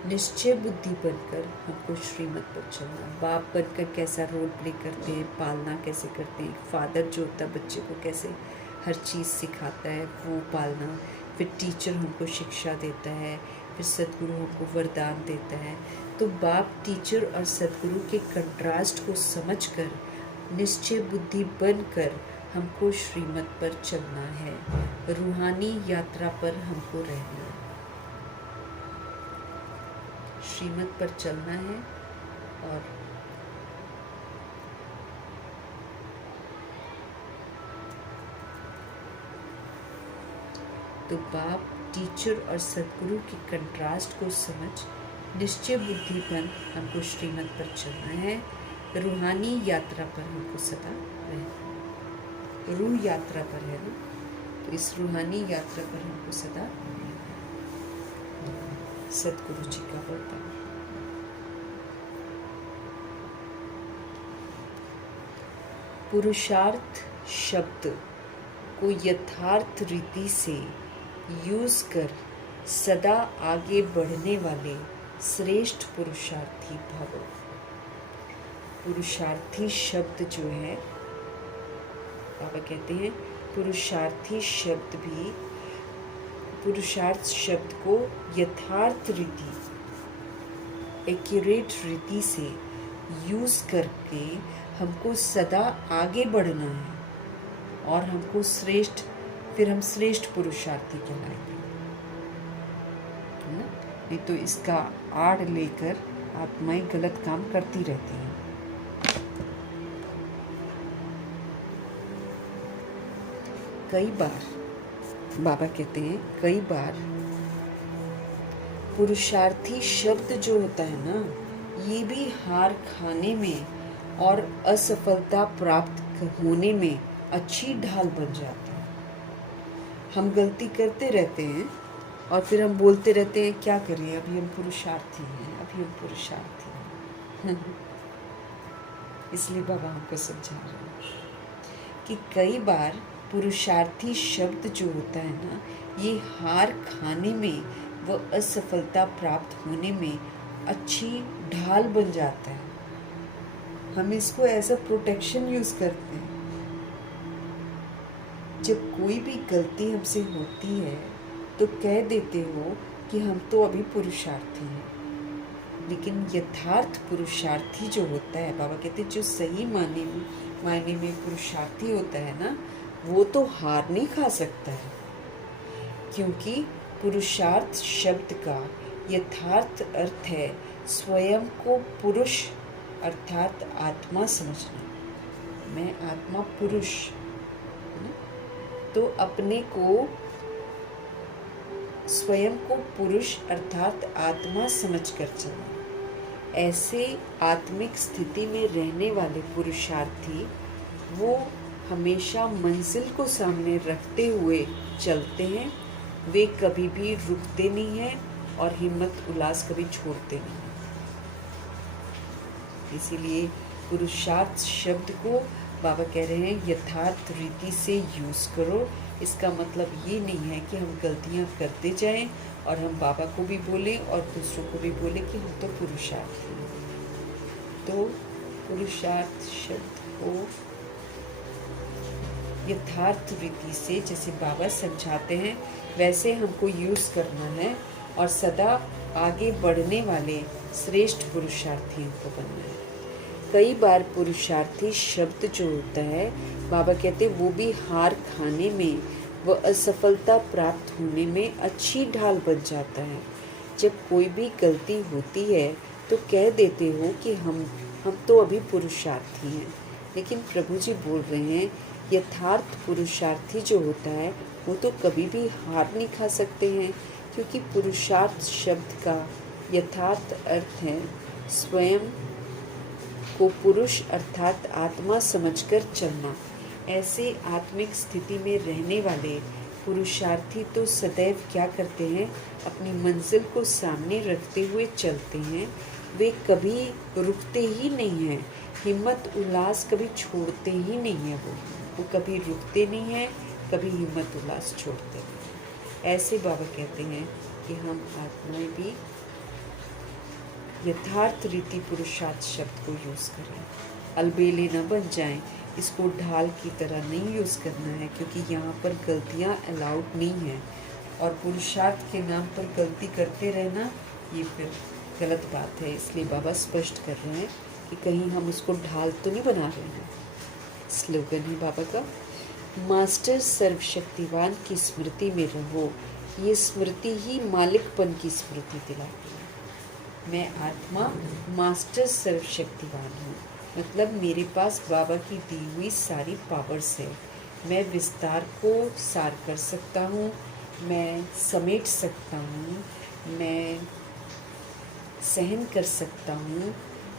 निश्चय बुद्धि बनकर हमको श्रीमत पर चलना। बाप बनकर कैसा रोल प्ले करते हैं, पालना कैसे करते हैं, फादर जो होता है बच्चे को कैसे हर चीज़ सिखाता है वो पालना, फिर टीचर हमको शिक्षा देता है, फिर सदगुरु हमको वरदान देता है। तो बाप, टीचर और सदगुरु के कंट्रास्ट को समझकर निश्चय बुद्धि बनकर हमको श्रीमत पर चलना है। रूहानी यात्रा पर हमको रहना है, श्रीमत पर चलना है। और तो बाप, टीचर और सदगुरु के कंट्रास्ट को समझ निश्चय बुद्धि बन हमको श्रीमत पर चलना है। रूहानी यात्रा पर हमको सदा रहना। रूह यात्रा पर है ना, तो इस रूहानी यात्रा पर हमको सदा सदगुरु जी का वरदान। पुरुषार्थ शब्द को यथार्थ रीति से यूज कर सदा आगे बढ़ने वाले श्रेष्ठ पुरुषार्थी भव। पुरुषार्थी शब्द जो है, बाबा कहते हैं पुरुषार्थी शब्द भी, पुरुषार्थ शब्द को यथार्थ रीति, एक्यूरेट रीति से यूज करके हमको सदा आगे बढ़ना है और हमको श्रेष्ठ, फिर हम श्रेष्ठ पुरुषार्थी कहलाएंगे, है ना। नहीं तो इसका आड़ लेकर आत्माएं गलत काम करती रहती हैं। कई बार बाबा कहते हैं, कई बार पुरुषार्थी शब्द जो होता है ना, ये भी हार खाने में और असफलता प्राप्त होने में अच्छी ढाल बन जाता है। हम गलती करते रहते हैं और फिर हम बोलते रहते हैं क्या करें, अभी हम पुरुषार्थी हैं, अभी हम पुरुषार्थी हैं। इसलिए बाबा हमको समझा रहे हैं कि कई बार पुरुषार्थी शब्द जो होता है ना, ये हार खाने में व असफलता प्राप्त होने में अच्छी ढाल बन जाता है। हम इसको एज अ प्रोटेक्शन यूज करते हैं। जब कोई भी गलती हमसे होती है तो कह देते हो कि हम तो अभी पुरुषार्थी हैं, लेकिन यथार्थ पुरुषार्थी जो होता है, बाबा कहते हैं जो सही मायने में पुरुषार्थी होता है ना, वो तो हार नहीं खा सकता है, क्योंकि पुरुषार्थ शब्द का यथार्थ अर्थ है स्वयं को पुरुष अर्थात आत्मा समझना। मैं आत्मा पुरुष, तो अपने को स्वयं को पुरुष अर्थात आत्मा समझकर चलना। ऐसे आत्मिक स्थिति में रहने वाले पुरुषार्थी वो हमेशा मंजिल को सामने रखते हुए चलते हैं। वे कभी भी रुकते नहीं हैं और हिम्मत उल्लास कभी छोड़ते नहीं। इसीलिए पुरुषार्थ शब्द को बाबा कह रहे हैं यथार्थ रीति से यूज़ करो। इसका मतलब ये नहीं है कि हम गलतियां करते जाएं और हम बाबा को भी बोलें और दूसरों को भी बोलें कि हम तो पुरुषार्थ हैं। तो पुरुषार्थ शब्द को यथार्थ रीति से जैसे बाबा समझाते हैं वैसे हमको यूज़ करना है और सदा आगे बढ़ने वाले श्रेष्ठ पुरुषार्थियों को बनना है। कई बार पुरुषार्थी शब्द जो होता है, बाबा कहते हैं वो भी हार खाने में व असफलता प्राप्त होने में अच्छी ढाल बन जाता है। जब कोई भी गलती होती है तो कह देते हो कि हम तो अभी पुरुषार्थी हैं, लेकिन प्रभु जी बोल रहे हैं यथार्थ पुरुषार्थी जो होता है वो तो कभी भी हार नहीं खा सकते हैं, क्योंकि पुरुषार्थ शब्द का यथार्थ अर्थ है स्वयं को पुरुष अर्थात आत्मा समझकर चलना। ऐसे आत्मिक स्थिति में रहने वाले पुरुषार्थी तो सदैव क्या करते हैं, अपनी मंजिल को सामने रखते हुए चलते हैं। वे कभी रुकते ही नहीं हैं, हिम्मत उल्लास कभी छोड़ते ही नहीं है। वो कभी रुकते नहीं हैं, कभी हिम्मत उल्लास छोड़ते नहीं। ऐसे बाबा कहते हैं कि हम आत्माएं भी यथार्थ रीति पुरुषार्थ शब्द को यूज़ करें, अलबेले न बन जाएं। इसको ढाल की तरह नहीं यूज़ करना है, क्योंकि यहाँ पर गलतियाँ अलाउड नहीं हैं और पुरुषार्थ के नाम पर गलती करते रहना ये फिर गलत बात है। इसलिए बाबा स्पष्ट कर रहे हैं कि कहीं हम उसको ढाल तो नहीं बना रहे हैं। स्लोगन है बाबा का, मास्टर सर्वशक्तिवान की स्मृति में रहो। ये स्मृति ही मालिकपन की स्मृति दिलाती है। मैं आत्मा मास्टर सर्वशक्तिवान हूँ, मतलब मेरे पास बाबा की दी हुई सारी पावर्स है। मैं विस्तार को सार कर सकता हूँ, मैं समेट सकता हूँ, मैं सहन कर सकता हूँ,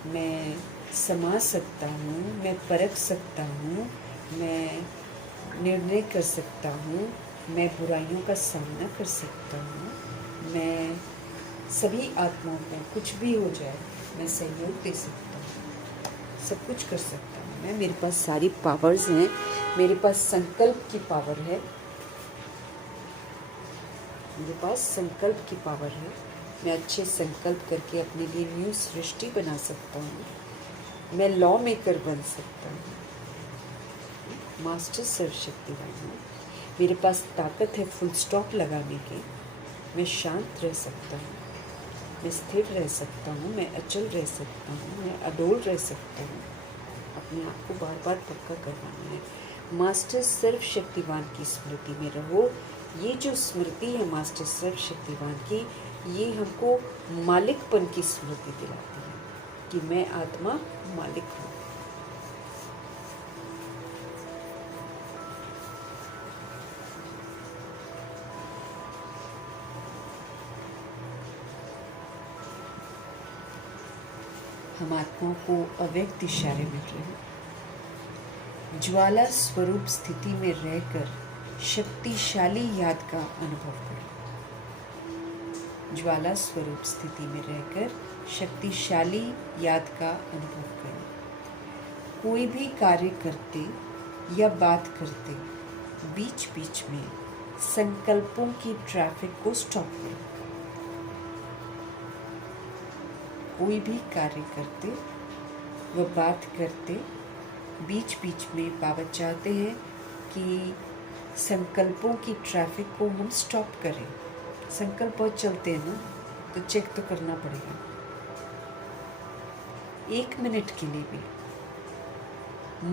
मैं समा सकता हूँ, मैं परख सकता हूँ, मैं निर्णय कर सकता हूँ, मैं बुराइयों का सामना कर सकता हूँ, मैं सभी आत्माओं को कुछ भी हो जाए मैं सहयोग दे सकता हूँ, सब कुछ कर सकता हूँ मैं। मेरे पास सारी पावर्स हैं, मेरे पास संकल्प की पावर है, मेरे पास संकल्प की पावर है। मैं अच्छे संकल्प करके अपने लिए न्यू सृष्टि बना सकता हूँ। मैं लॉ मेकर बन सकता हूँ। मास्टर सर्वशक्तिवान हूँ। मेरे पास ताकत है फुल स्टॉप लगाने की। मैं शांत रह सकता हूँ। मैं स्थिर रह सकता हूँ। मैं अचल रह सकता हूँ। मैं अडोल रह सकता हूँ। अपने आप को बार बार पक्का करवाना है। मास्टर सर्वशक्तिवान की स्मृति में रहो। ये जो स्मृति है मास्टर सर्वशक्तिवान की, ये हमको मालिकपन की स्मृति दिलाती है कि मैं आत्मा मालिक हूँ। हम आत्माओं को अव्यक्त इशारे मिल रहे हैं। ज्वाला स्वरूप स्थिति में रहकर शक्तिशाली याद का अनुभव करें। ज्वाला स्वरूप स्थिति में रहकर शक्तिशाली याद का अनुभव करें। कोई भी कार्य करते या बात करते बीच बीच में संकल्पों की ट्रैफिक को स्टॉप करें। कोई भी कार्य करते व बात करते बीच बीच में बाबा चाहते हैं कि संकल्पों की ट्रैफिक को हम स्टॉप करें। संकल्प बहुत चलते हैं ना, तो चेक तो करना पड़ेगा। 1 मिनट के लिए भी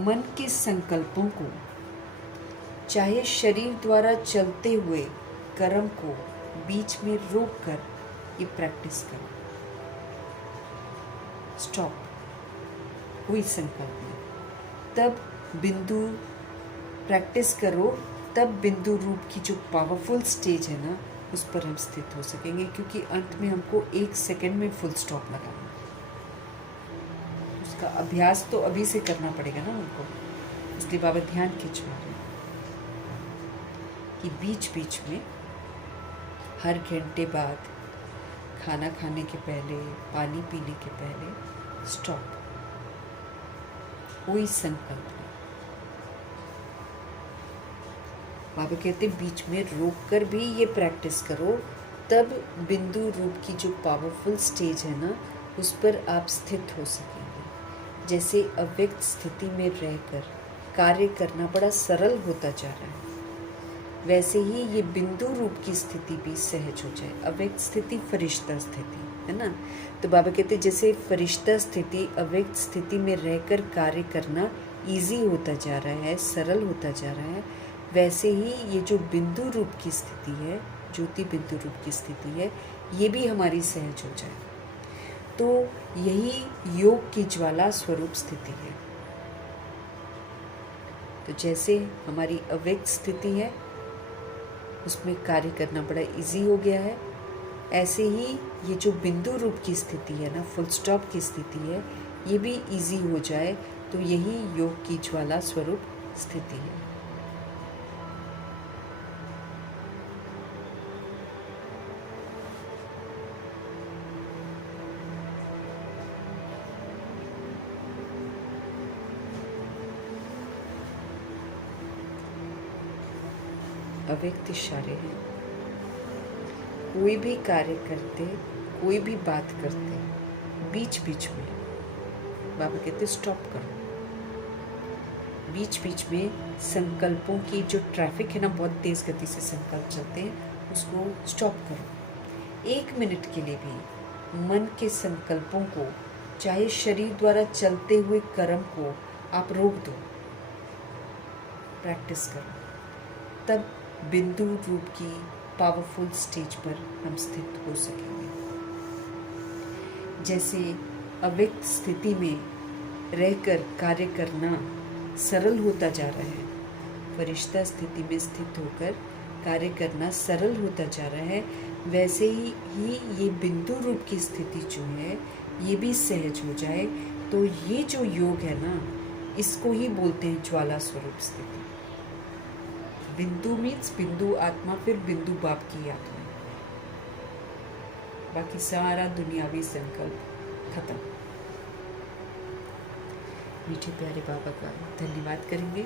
मन के संकल्पों को, चाहे शरीर द्वारा चलते हुए कर्म को, बीच में रोक कर ये प्रैक्टिस करो। स्टॉप। कोई संकल्प नहीं। तब बिंदु प्रैक्टिस करो, तब बिंदु रूप की जो पावरफुल स्टेज है ना, उस पर हम स्थित हो सकेंगे, क्योंकि अंत में हमको 1 सेकंड में फुल स्टॉप लगाना। उसका अभ्यास तो अभी से करना पड़ेगा ना हमको। इसलिए बाबा ध्यान खिंचवा रहे हैं कि बीच बीच में हर घंटे बाद, खाना खाने के पहले, पानी पीने के पहले स्टॉप। कोई संकल्प नहीं। बाबा कहते बीच में रोक कर भी ये प्रैक्टिस करो, तब बिंदु रूप की जो पावरफुल स्टेज है ना, उस पर आप स्थित हो सकेंगे। जैसे अव्यक्त स्थिति में रहकर कार्य करना बड़ा सरल होता जा रहा है, वैसे ही ये बिंदु रूप की स्थिति भी सहज हो जाए। अव्यक्त स्थिति फरिश्ता स्थिति है ना, तो बाबा कहते जैसे फरिश्ता स्थिति, अव्यक्त स्थिति में रहकर कार्य करना इजी होता जा रहा है, सरल होता जा रहा है, वैसे ही ये जो बिंदु रूप की स्थिति है, ज्योति बिंदु रूप की स्थिति है, ये भी हमारी सहज हो जाए। तो यही योग की ज्वाला स्वरूप स्थिति है। तो जैसे हमारी अव्यक्त स्थिति है, उसमें कार्य करना बड़ा इजी हो गया है, ऐसे ही ये जो बिंदु रूप की स्थिति है ना, फुल स्टॉप की स्थिति है, ये भी इजी हो जाए। तो यही योग की ज्वाला स्वरूप स्थिति है। अव्यक्त इशारे हैं। कोई भी कार्य करते, कोई भी बात करते, बीच बीच में बाबा कहते स्टॉप करो। बीच बीच में संकल्पों की जो ट्रैफिक है ना, बहुत तेज गति से संकल्प चलते हैं, उसको स्टॉप करो। 1 मिनट के लिए भी मन के संकल्पों को, चाहे शरीर द्वारा चलते हुए कर्म को, आप रोक दो। प्रैक्टिस करो, तब बिंदु रूप की पावरफुल स्टेज पर हम स्थित हो सकेंगे। जैसे अव्यक्त स्थिति में रहकर कार्य करना सरल होता जा रहा है, फरिश्ता स्थिति में स्थित होकर कार्य करना सरल होता जा रहा है, वैसे ही ये बिंदु रूप की स्थिति जो है, ये भी सहज हो जाए। तो ये जो योग है ना, इसको ही बोलते हैं ज्वाला स्वरूप स्थिति। बिंदु मीन्स बिंदु आत्मा, फिर बिंदु बाप की आत्मा, बाकी सारा दुनियावी संकल्प खत्म। मीठे प्यारे बाबा का धन्यवाद करेंगे।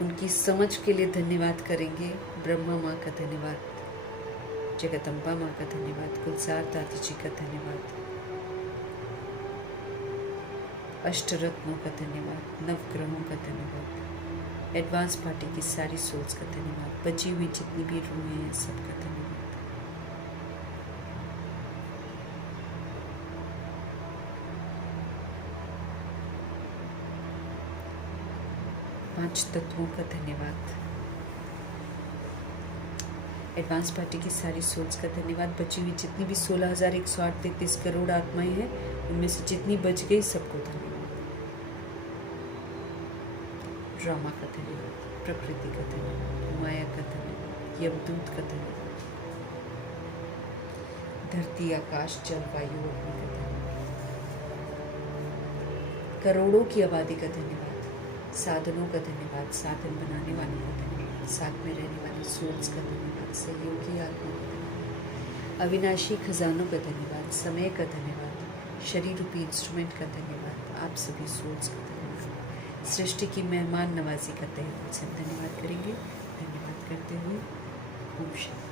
उनकी समझ के लिए धन्यवाद करेंगे। ब्रह्मा माँ का धन्यवाद, जगदम्बा माँ का धन्यवाद, गुलजार दादी जी का धन्यवाद, अष्टरत्नों का धन्यवाद, नवग्रहों का धन्यवाद, एडवांस पार्टी की सारी सोल्स का धन्यवाद, बची हुई जितनी भी रूहें हैं सबका धन्यवाद। पांच तत्वों का धन्यवाद, एडवांस पार्टी की सारी सोल्स का धन्यवाद, बची हुई जितनी भी 16,133 करोड़ आत्माएं हैं उनमें से जितनी बच गई सबको धन्यवाद। ड्रामा का धन्यवाद, प्रकृति का धन्यवाद, माया का धन्यवाद, यमदूत का धन्यवाद, धरती आकाश जल वायु अग्नि का धन्यवाद, करोड़ों की आबादी का धन्यवाद, साधनों का धन्यवाद, साधन बनाने वालों का धन्यवाद, साथ में रहने वाले सोल्स का धन्यवाद, सहयोगी आत्मा का धन्यवाद, अविनाशी खजानों का धन्यवाद, समय का धन्यवाद, शरीर रूपी इंस्ट्रूमेंट का धन्यवाद, आप सभी सोल्स का धन्यवाद, सृष्टि की मेहमान नवाजी का तहे दिल से धन्यवाद करेंगे। धन्यवाद करते हुए ओम शांति।